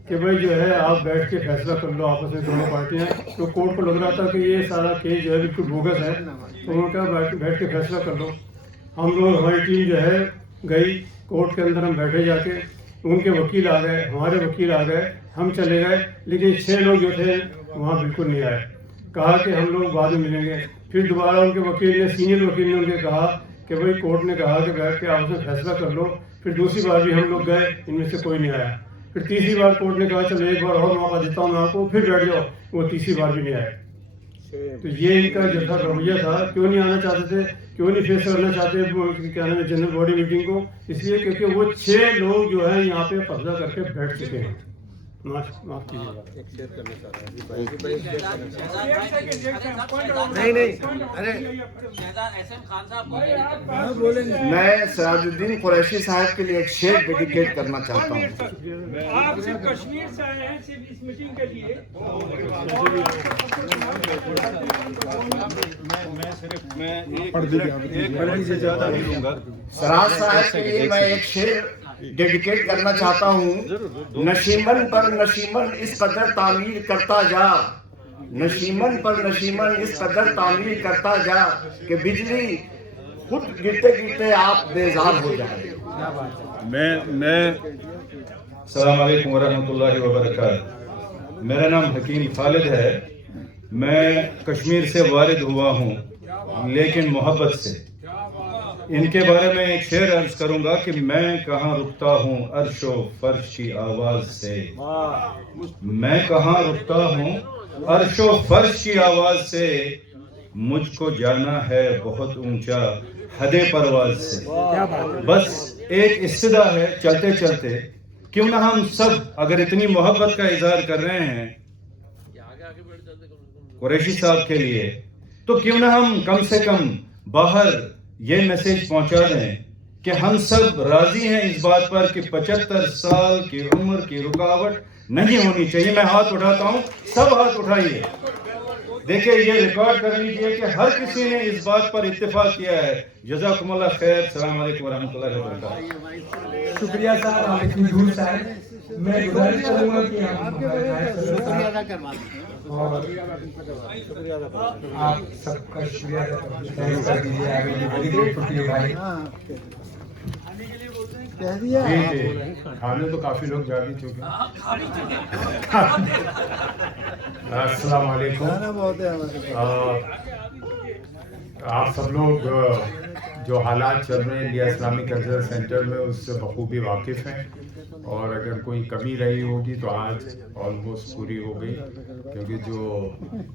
कि भाई जो है आप बैठ के फैसला कर लो आपस में दोनों पार्टियाँ। तो कोर्ट को लग रहा था कि ये सारा केस जो है बिल्कुल बोगस है, तो उन्होंने कहा बैठ के फैसला कर लो। हम लोग, हमारी टीम जो है गई कोर्ट के अंदर, हम बैठे जाके, उनके वकील आ गए, हमारे वकील आ गए, हम चले गए, लेकिन 6 लोग जो थे वहाँ बिल्कुल नहीं आए। कहा कि हम लोग बाद में मिलेंगे। फिर दोबारा उनके वकील ने, सीनियर वकील ने उनके कहा कि भाई कोर्ट ने कहा कि बैठ के आप उसमें फैसला कर लो। फिर दूसरी बार भी हम लोग गए, इनमें से कोई नहीं आया। फिर तीसरी बार कोर्ट ने कहा चलो एक बार और मौका देता हूँ मैं आपको, फिर बैठ जाओ। वो तीसरी बार भी नहीं आए। तो ये इनका जैसा रवैया था, क्यों नहीं आना चाहते थे, क्यों नहीं फेस करना चाहते क्या नाम है जनरल बॉडी मीटिंग को, इसलिए क्योंकि वो 6 लोग जो है यहाँ पे कब्जा करके बैठ चुके हैं। माफ कीजिएगा। नहीं अरे मैं सिराजुद्दीन कुरैशी साहब के लिए एक शेर डेडिकेट करना चाहता हूँ। आप सिर्फ कश्मीर से आए हैं सिर्फ इस मीटिंग के लिए। सराज साहब के लिए मैं एक शेर डेडिकेट करना चाहता हूँ। नशीमन पर नशीमन इस कदर तामीर करता जा, नशीमन पर नशीमन इस कदर तामीर करता जा कि बिजली खुद गिरते गिरते आप बेजार हो जाए। अस्सलाम वालेकुम वरहमतुल्लाहि वबरकातुहू। मेरा नाम हकीम खालिद है। मैं कश्मीर से वारिद हुआ हूँ, लेकिन मोहब्बत से। इनके बारे में एक शेर अर्ज करूंगा कि मैं कहाँ रुकता हूँ अर्शो फर्श की आवाज से, मैं कहाँ रुकता हूँ अर्शो फर्श की आवाज से, मुझको जाना है बहुत ऊंचा हदे परवाज से। बस एक इस्तदा है चलते चलते, क्यों ना हम सब अगर इतनी मोहब्बत का इजहार कर रहे हैं कुरैशी साहब के लिए, तो क्यों ना हम कम से कम बाहर ये मैसेज पहुंचा दें कि हम सब राजी हैं इस बात पर कि 75 साल की उम्र की रुकावट नहीं होनी चाहिए। मैं हाथ उठाता हूं, सब हाथ उठाइए। देखिए ये रिकॉर्ड कर लीजिए कि हर किसी ने इस बात पर इत्तेफाक किया है। जज़ाकुमुल्लाह खैर। अस्सलाम वालेकुम वरहमतुल्लाहि वबरकातुहू। शुक्रिया साहब, आप इतनी दूर से आए। मैं गुजारिश करूंगा कि आप सबका शुक्रिया कर दीजिए। आगे ये बड़ी ग्रेटफुल भाई कह दिया। खाने तो काफी लोग जा भी चुके हैं। अस्सलाम वालेकुम। आप सब लोग जो हालात चल रहे हैं इंडिया इस्लामिक कल्चरल सेंटर में उससे बखूबी वाकिफ़ हैं, और अगर कोई कमी रही होगी तो आज ऑलमोस्ट पूरी हो गई, क्योंकि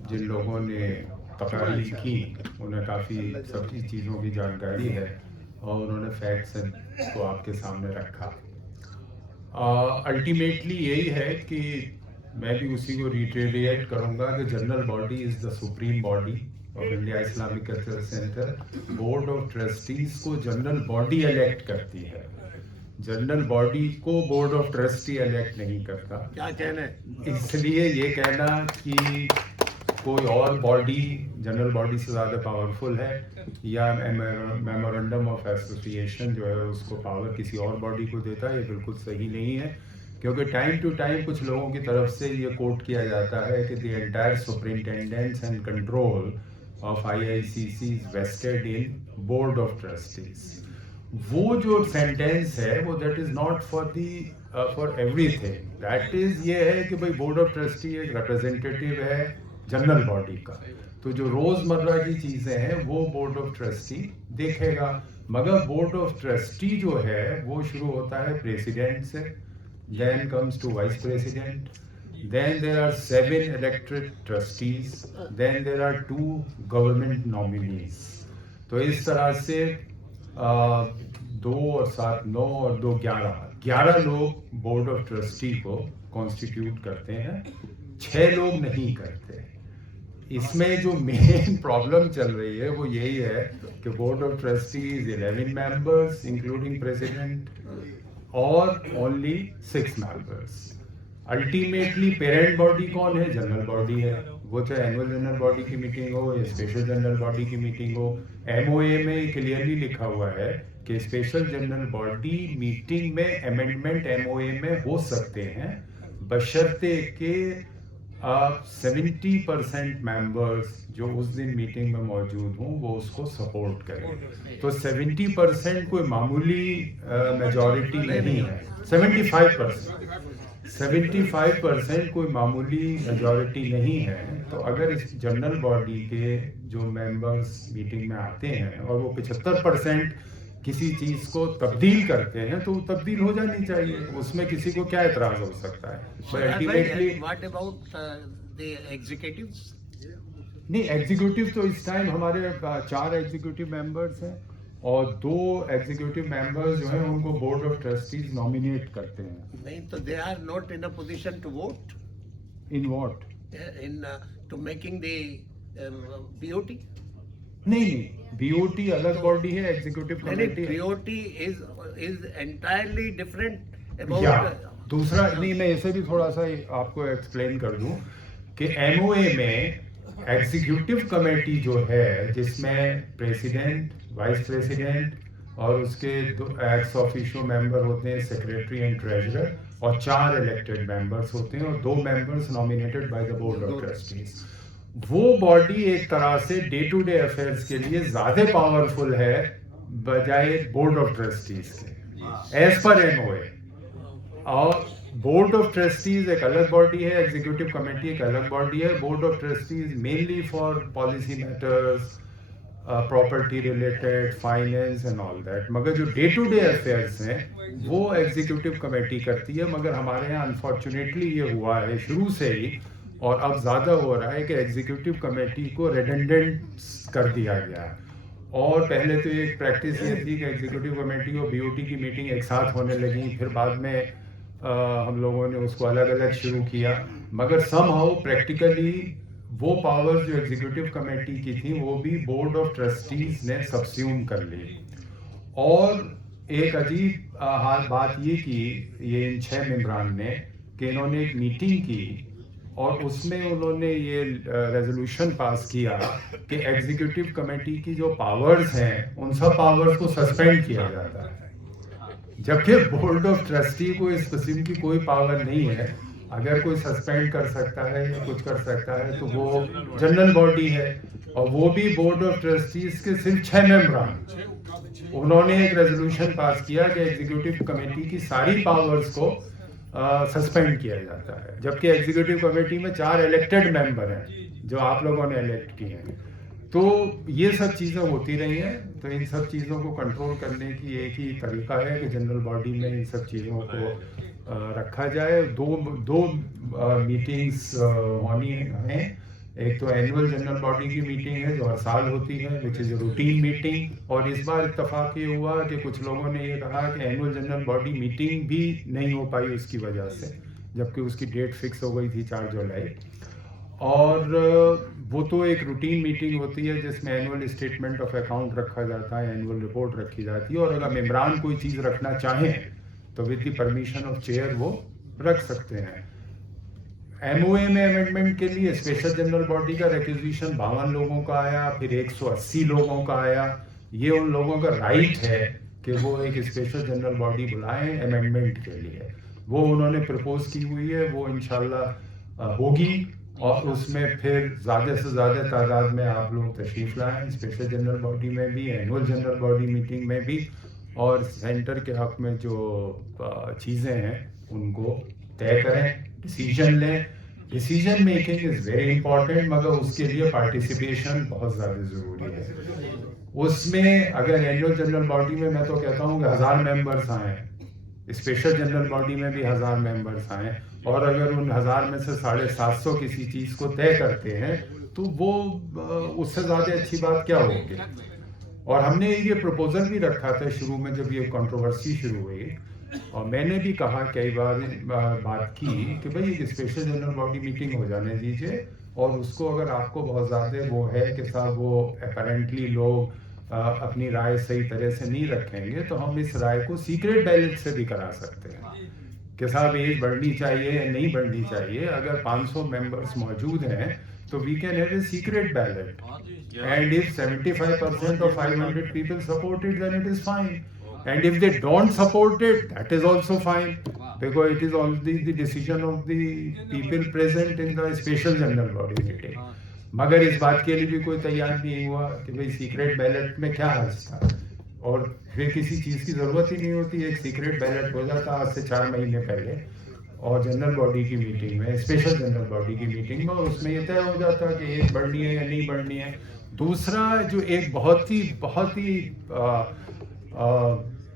जिन लोगों ने तकारीर की उन्हें काफ़ी सभी चीज़ों की जानकारी है और उन्होंने फैक्ट्स को आपके सामने रखा। अल्टीमेटली यही है कि मैं भी उसी को रिट्रेट करूँगा कि general body is the supreme body of India Islamic cultural centre. Board of trustees को जनरल बॉडी इलेक्ट करती है, जनरल बॉडी को बोर्ड ऑफ ट्रस्टी इलेक्ट नहीं करता। क्या कहना है? इसलिए ये कहना कि कोई और बॉडी जनरल बॉडी से ज़्यादा पावरफुल है या मेमोरेंडम ऑफ एसोसिएशन जो है उसको पावर किसी और बॉडी को देता है, ये बिल्कुल सही नहीं है। क्योंकि टाइम टू टाइम कुछ लोगों की तरफ से ये कोट किया जाता है कि the entire superintendence and control of IICC is vested in board of trustees. वो जो सेंटेंस है वो that is not for everything. That is ये है कि भाई बोर्ड ऑफ ट्रस्टी एक रिप्रेजेंटेटिव है जनरल बॉडी का, तो जो रोजमर्रा की चीजें हैं वो बोर्ड ऑफ ट्रस्टी देखेगा। मगर बोर्ड ऑफ ट्रस्टी जो है वो शुरू होता है प्रेसिडेंट से, then comes to vice president, then there are 7 elected trustees, then there are 2 government nominees। तो इस तरह से 2 और 7 9 और 2 11 लोग बोर्ड ऑफ ट्रस्टी को कॉन्स्टिट्यूट करते हैं, 6 लोग नहीं करते। इसमें जो मेन प्रॉब्लम चल रही है वो यही है कि board of trustees 11 members including president और only 6 members. Ultimately parent body कौन है? जनरल बॉडी है। वो चाहे एनुअल जनरल बॉडी की मीटिंग हो या स्पेशल जनरल बॉडी की मीटिंग हो, MOA में क्लियरली लिखा हुआ है कि स्पेशल जनरल बॉडी मीटिंग में अमेंडमेंट MOA में हो सकते हैं बशर्ते के 70% मेंबर्स जो उस दिन मीटिंग में मौजूद हों वो उसको सपोर्ट करें। तो 70% कोई मामूली मेजॉरिटी नहीं है, 75%। 75% कोई मामूली मेजॉरिटी नहीं है। तो अगर इस जनरल बॉडी के जो मेंबर्स मीटिंग में आते हैं और वो 75% किसी चीज को तब्दील करते हैं तो तब्दील हो जानी चाहिए, उसमें किसी को क्या एतराज हो सकता है। पर ultimately what about the executives? नहीं, एग्जीक्यूटिव तो इस टाइम हमारे 4 एग्जीक्यूटिव मेंबर्स हैं और 2 एग्जीक्यूटिव मेंबर्स जो हैं उनको बोर्ड ऑफ ट्रस्टीज नॉमिनेट करते हैं। नहीं तो they are not in a position to vote in what? Into making the BOT. नहीं, बीओटी अलग बॉडी है, executive committee. BOT is entirely different या अबाउट दूसरा, नहीं मैं इसे भी थोड़ा सा आपको एक्सप्लेन कर दूं कि एमओए में एग्जीक्यूटिव कमेटी जो है जिसमें प्रेसिडेंट, वाइस प्रेसिडेंट और उसके 2 एक्स ऑफिशियो मेंबर होते हैं, सेक्रेटरी एंड ट्रेजरर, और 4 इलेक्टेड मेंबर्स होते हैं और 2 members nominated by the board of trustees. वो बॉडी एक तरह से डे टू डे अफेयर्स के लिए ज्यादा पावरफुल है बजाय बोर्ड ऑफ ट्रस्टीज के, एज पर एमओए। और बोर्ड ऑफ ट्रस्टीज एक अलग बॉडी है, एग्जीक्यूटिव कमेटी एक अलग बॉडी है। Board of trustees mainly for policy matters, property related, finance and all that, मगर जो डे टू डे अफेयर्स हैं वो एग्जीक्यूटिव कमेटी करती है। मगर हमारे यहाँ अनफॉर्चुनेटली ये हुआ है शुरू से ही, और अब ज़्यादा हो रहा है कि एग्जीक्यूटिव कमेटी को रेडेंडेंट कर दिया गया है। और पहले तो एक प्रैक्टिस ये थी कि एग्जीक्यूटिव कमेटी और बीओटी की मीटिंग एक साथ होने लगी, फिर बाद में हम लोगों ने उसको अलग अलग शुरू किया। मगर समहाउ प्रैक्टिकली वो पावर जो एग्जीक्यूटिव कमेटी की थी वो भी बोर्ड ऑफ ट्रस्टीज ने सबस्यूम कर ली। और एक अजीब बात ये की ये इन 6 मेंबरान ने कि इन्होंने एक मीटिंग की और उसमें उन्होंने ये रेजोल्यूशन पास किया कि एग्जीक्यूटिव कमेटी की जो पावर्स हैं उन सब पावर्स को सस्पेंड किया जाता है, जबकि बोर्ड ऑफ ट्रस्टी को इस किस्म की कोई पावर नहीं है। अगर कोई सस्पेंड कर सकता है या कुछ कर सकता है तो वो जनरल बॉडी है, और वो भी बोर्ड ऑफ ट्रस्टीज के सिर्फ 6 मेंबर। उन्होंने एक रेजोल्यूशन पास किया कि एग्जीक्यूटिव कमेटी की सारी पावर्स को सस्पेंड किया जाता है, जबकि एग्जीक्यूटिव कमेटी में 4 इलेक्टेड मेंबर हैं जो आप लोगों ने इलेक्ट किए हैं। तो ये सब चीज़ें होती रही हैं। तो इन सब चीज़ों को कंट्रोल करने की एक ही तरीका है कि जनरल बॉडी में इन सब चीज़ों को रखा जाए। दो मीटिंग्स होनी हैं। एक तो एनुअल जनरल बॉडी की मीटिंग है जो हर साल होती है, विच इज़ रूटीन मीटिंग, और इस बार इत्तेफाक ये हुआ कि कुछ लोगों ने ये कहा कि एनुअल जनरल बॉडी मीटिंग भी नहीं हो पाई उसकी वजह से, जबकि उसकी डेट फिक्स हो गई थी 4 जुलाई। और वो तो एक रूटीन मीटिंग होती है जिसमें एनुअल स्टेटमेंट ऑफ अकाउंट रखा जाता है, एनुअल रिपोर्ट रखी जाती है, और अगर मेंबरान कोई चीज़ रखना चाहें तो with the permission of chair वो रख सकते हैं। एमओए में अमेंडमेंट के लिए स्पेशल जनरल बॉडी का रिक्विजिशन 52 लोगों का आया, फिर 180 लोगों का आया। ये उन लोगों का राइट है कि वो एक स्पेशल जनरल बॉडी बुलाएं अमेंडमेंट के लिए। वो उन्होंने प्रपोज की हुई है, वो इंशाल्लाह होगी, और उसमें फिर ज़्यादा से ज़्यादा तादाद में आप लोग तशरीफ़ लाएं, स्पेशल जनरल बॉडी में भी, एनुअल जनरल बॉडी मीटिंग में भी, और सेंटर के हक़ में जो चीज़ें हैं उनको तय करें, डिसीजन लें। Decision making is very important, मगर उसके लिए पार्टिसिपेशन बहुत ज़्यादा ज़रूरी है। उसमें अगर एनुअल जनरल बॉडी में मैं तो कहता हूँ कि 1000 मेंबर्स आएँ, स्पेशल जनरल बॉडी में भी 1000 मेंबर्स आएँ, और अगर उन 1000 में से 750 किसी चीज़ को तय करते हैं तो वो उससे ज़्यादा अच्छी बात क्या होगी। और हमने ये प्रपोजल भी रखा था शुरू में जब ये कंट्रोवर्सी शुरू हुई, और मैंने भी कहा कई बार बात की कि भाई एक स्पेशल जनरल बॉडी मीटिंग हो जाने दीजिए, और उसको अगर आपको बहुत ज़्यादा वो है कि साहब वो अपेरेंटली लोग अपनी राय सही तरह से नहीं रखेंगे, तो हम इस राय को सीक्रेट बैलेट से भी करा सकते हैं कि साहब एज बढ़नी चाहिए या नहीं बढ़नी चाहिए। अगर 500 मेंबर्स मौजूद हैं तो we can have a secret ballot, and if 75% of 500 people support it, then it is fine, and if they don't support it, that is also fine, because it is only the decision of the people present in the special general body meeting. मगर इस बात के लिए भी कोई तैयार नहीं हुआ कि भाई सीक्रेट बैलेट में क्या हर्ज था, और फिर किसी चीज़ की ज़रूरत ही नहीं होती, एक सीक्रेट बैलेट हो जाता आज से 4 महीने पहले, और जनरल बॉडी की मीटिंग में, स्पेशल जनरल बॉडी की मीटिंग में, और उसमें ये तय हो जाता कि एज बढ़नी है या नहीं बढ़नी है। दूसरा जो एक बहुत ही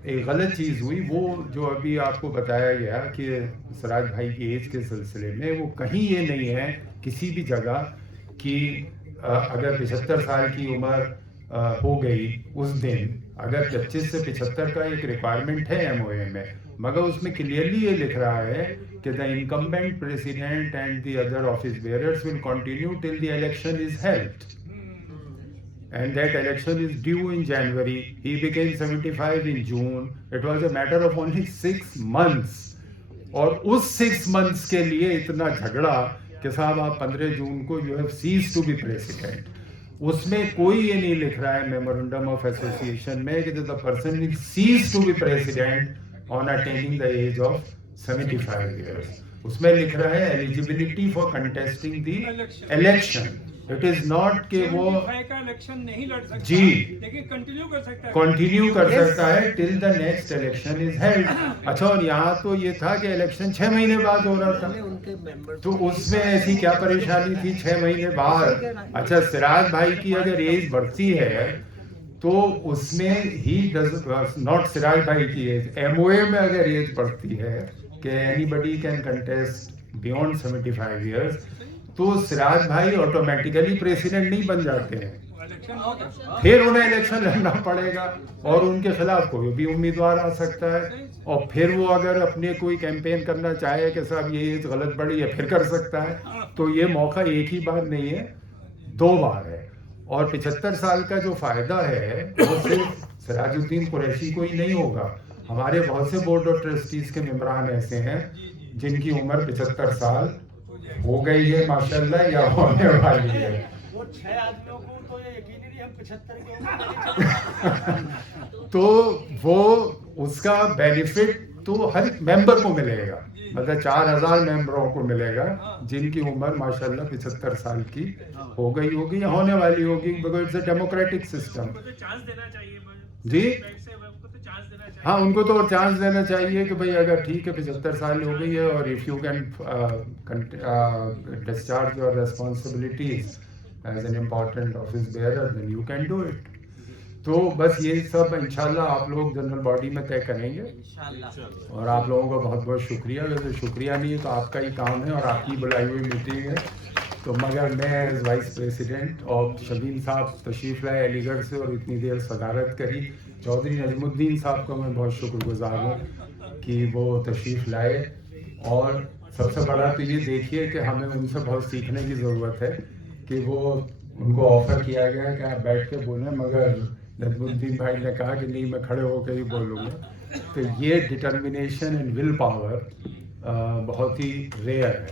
एक गलत चीज़ हुई, वो जो अभी आपको बताया गया कि सिराज भाई की एज के सिलसिले में, वो कहीं ये नहीं है किसी भी जगह कि अगर 75 साल की उम्र हो गई उस दिन, अगर 25 से 75 का एक रिक्वायरमेंट है MOA में, मगर उसमें क्लियरली ये लिख रहा है कि the incumbent president and the other office bearers will continue till the election is held, and that election is due in January. He became 75 in June. It was a matter of only 6 months. और उस 6 months के लिए इतना झगड़ा कि साहब आप 15 जून को you have ceased to be president. उसमें कोई ये नहीं लिख रहा है मेमोरेंडम ऑफ एसोसिएशन में कि the person will cease to be president on attaining the age of 75 years. उसमें लिख रहा है eligibility for contesting the election. It is not कि वो का इलेक्शन नहीं लड़ सकता जी, लेकिन कंटिन्यू कर सकता है, कंटिन्यू कर सकता है till the next election is held. अच्छा, और यहाँ तो ये था कि इलेक्शन 6 महीने बाद हो रहा था, तो उसमें ऐसी क्या परेशानी थी 6 महीने बाद? अच्छा, सिराज भाई की अगर एज बढ़ती है तो उसमें ही नॉट सिराज भाई की एज, MOA में अगर एज बढ़ती है कि anybody can contest beyond 75 years, तो सिराज भाई ऑटोमेटिकली प्रेसिडेंट नहीं बन जाते हैं, फिर उन्हें इलेक्शन लड़ना पड़ेगा और उनके खिलाफ कोई भी उम्मीदवार आ सकता है, और फिर वो अगर अपने कोई कैंपेन करना चाहे कि साहब ये एज गलत बढ़ी है, फिर कर सकता है। तो ये मौका एक ही बार नहीं है, 2 बार है। और 75 साल का जो फायदा है वो सिर्फ सिराजुद्दीन कुरैशी को ही नहीं होगा, हमारे बहुत से बोर्ड ऑफ ट्रस्टीज के मेंबरान ऐसे हैं जिनकी उम्र 75 साल हो गई है माशाल्लाह या होने वाली है। वो 6 आदमियों को तो ये यकीन ही नहीं हम 75 के होंगे। तो वो उसका बेनिफिट तो हर मेंबर को मिलेगा, मतलब 4000 मेंबरों को मिलेगा जिनकी उम्र माशाल्लाह 75 साल की हो गई होगी या होने वाली होगी, because it's a democratic system. Chance देना चाहिए जी हाँ, उनको तो और चांस देना चाहिए कि भाई अगर ठीक है 75 साल हो गई है और if you can discharge your responsibilities as an important office bearer then you can do it. तो बस ये सब इंशाल्लाह आप लोग जनरल बॉडी में तय करेंगे, और आप लोगों का बहुत बहुत शुक्रिया। वैसे शुक्रिया नहीं है तो आपका ही काम है और आपकी बुलाई हुई मीटिंग है, तो मगर मैं एज वाइस प्रेसिडेंट और शबीन साहब तशरीफ़ लाए अलीगढ़ से और इतनी देर सदारत करी, चौधरी नजमुद्दीन साहब का मैं बहुत शुक्रगुजार हूँ कि वो तशरीफ़ लाए। और सबसे बड़ा तो ये देखिए कि हमें उनसे बहुत सीखने की ज़रूरत है कि वो उनको ऑफ़र किया गया कि आप बैठ के बोलें, मगर नजमुद्दीन भाई ने कहा कि नहीं मैं खड़े होकर ही बोलूँगा। तो ये डिटर्मिनेशन एंड विल पावर बहुत ही रेयर है,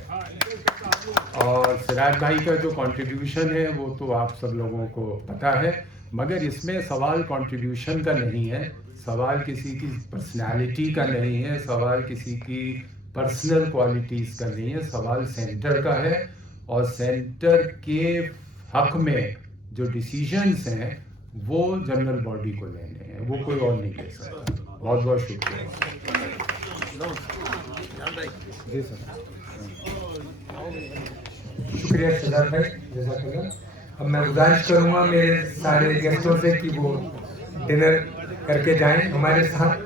और सिराज भाई का जो कंट्रीब्यूशन है वो तो आप सब लोगों को पता है, मगर इसमें सवाल कंट्रीब्यूशन का नहीं है, सवाल किसी की पर्सनालिटी का नहीं है, सवाल किसी की पर्सनल क्वालिटीज़ का नहीं है, सवाल सेंटर का है, और सेंटर के हक में जो डिसीजंस हैं वो जनरल बॉडी को लेने हैं, वो कोई और नहीं ले सकता। बहुत बहुत शुक्रिया। जी सर, शुक्रिया शहजाद भाई, जज़ाकल्लाह। अब मैं गुजारिश करूंगा मेरे सारे गेस्टों से कि वो डिनर करके जाएं हमारे साथ।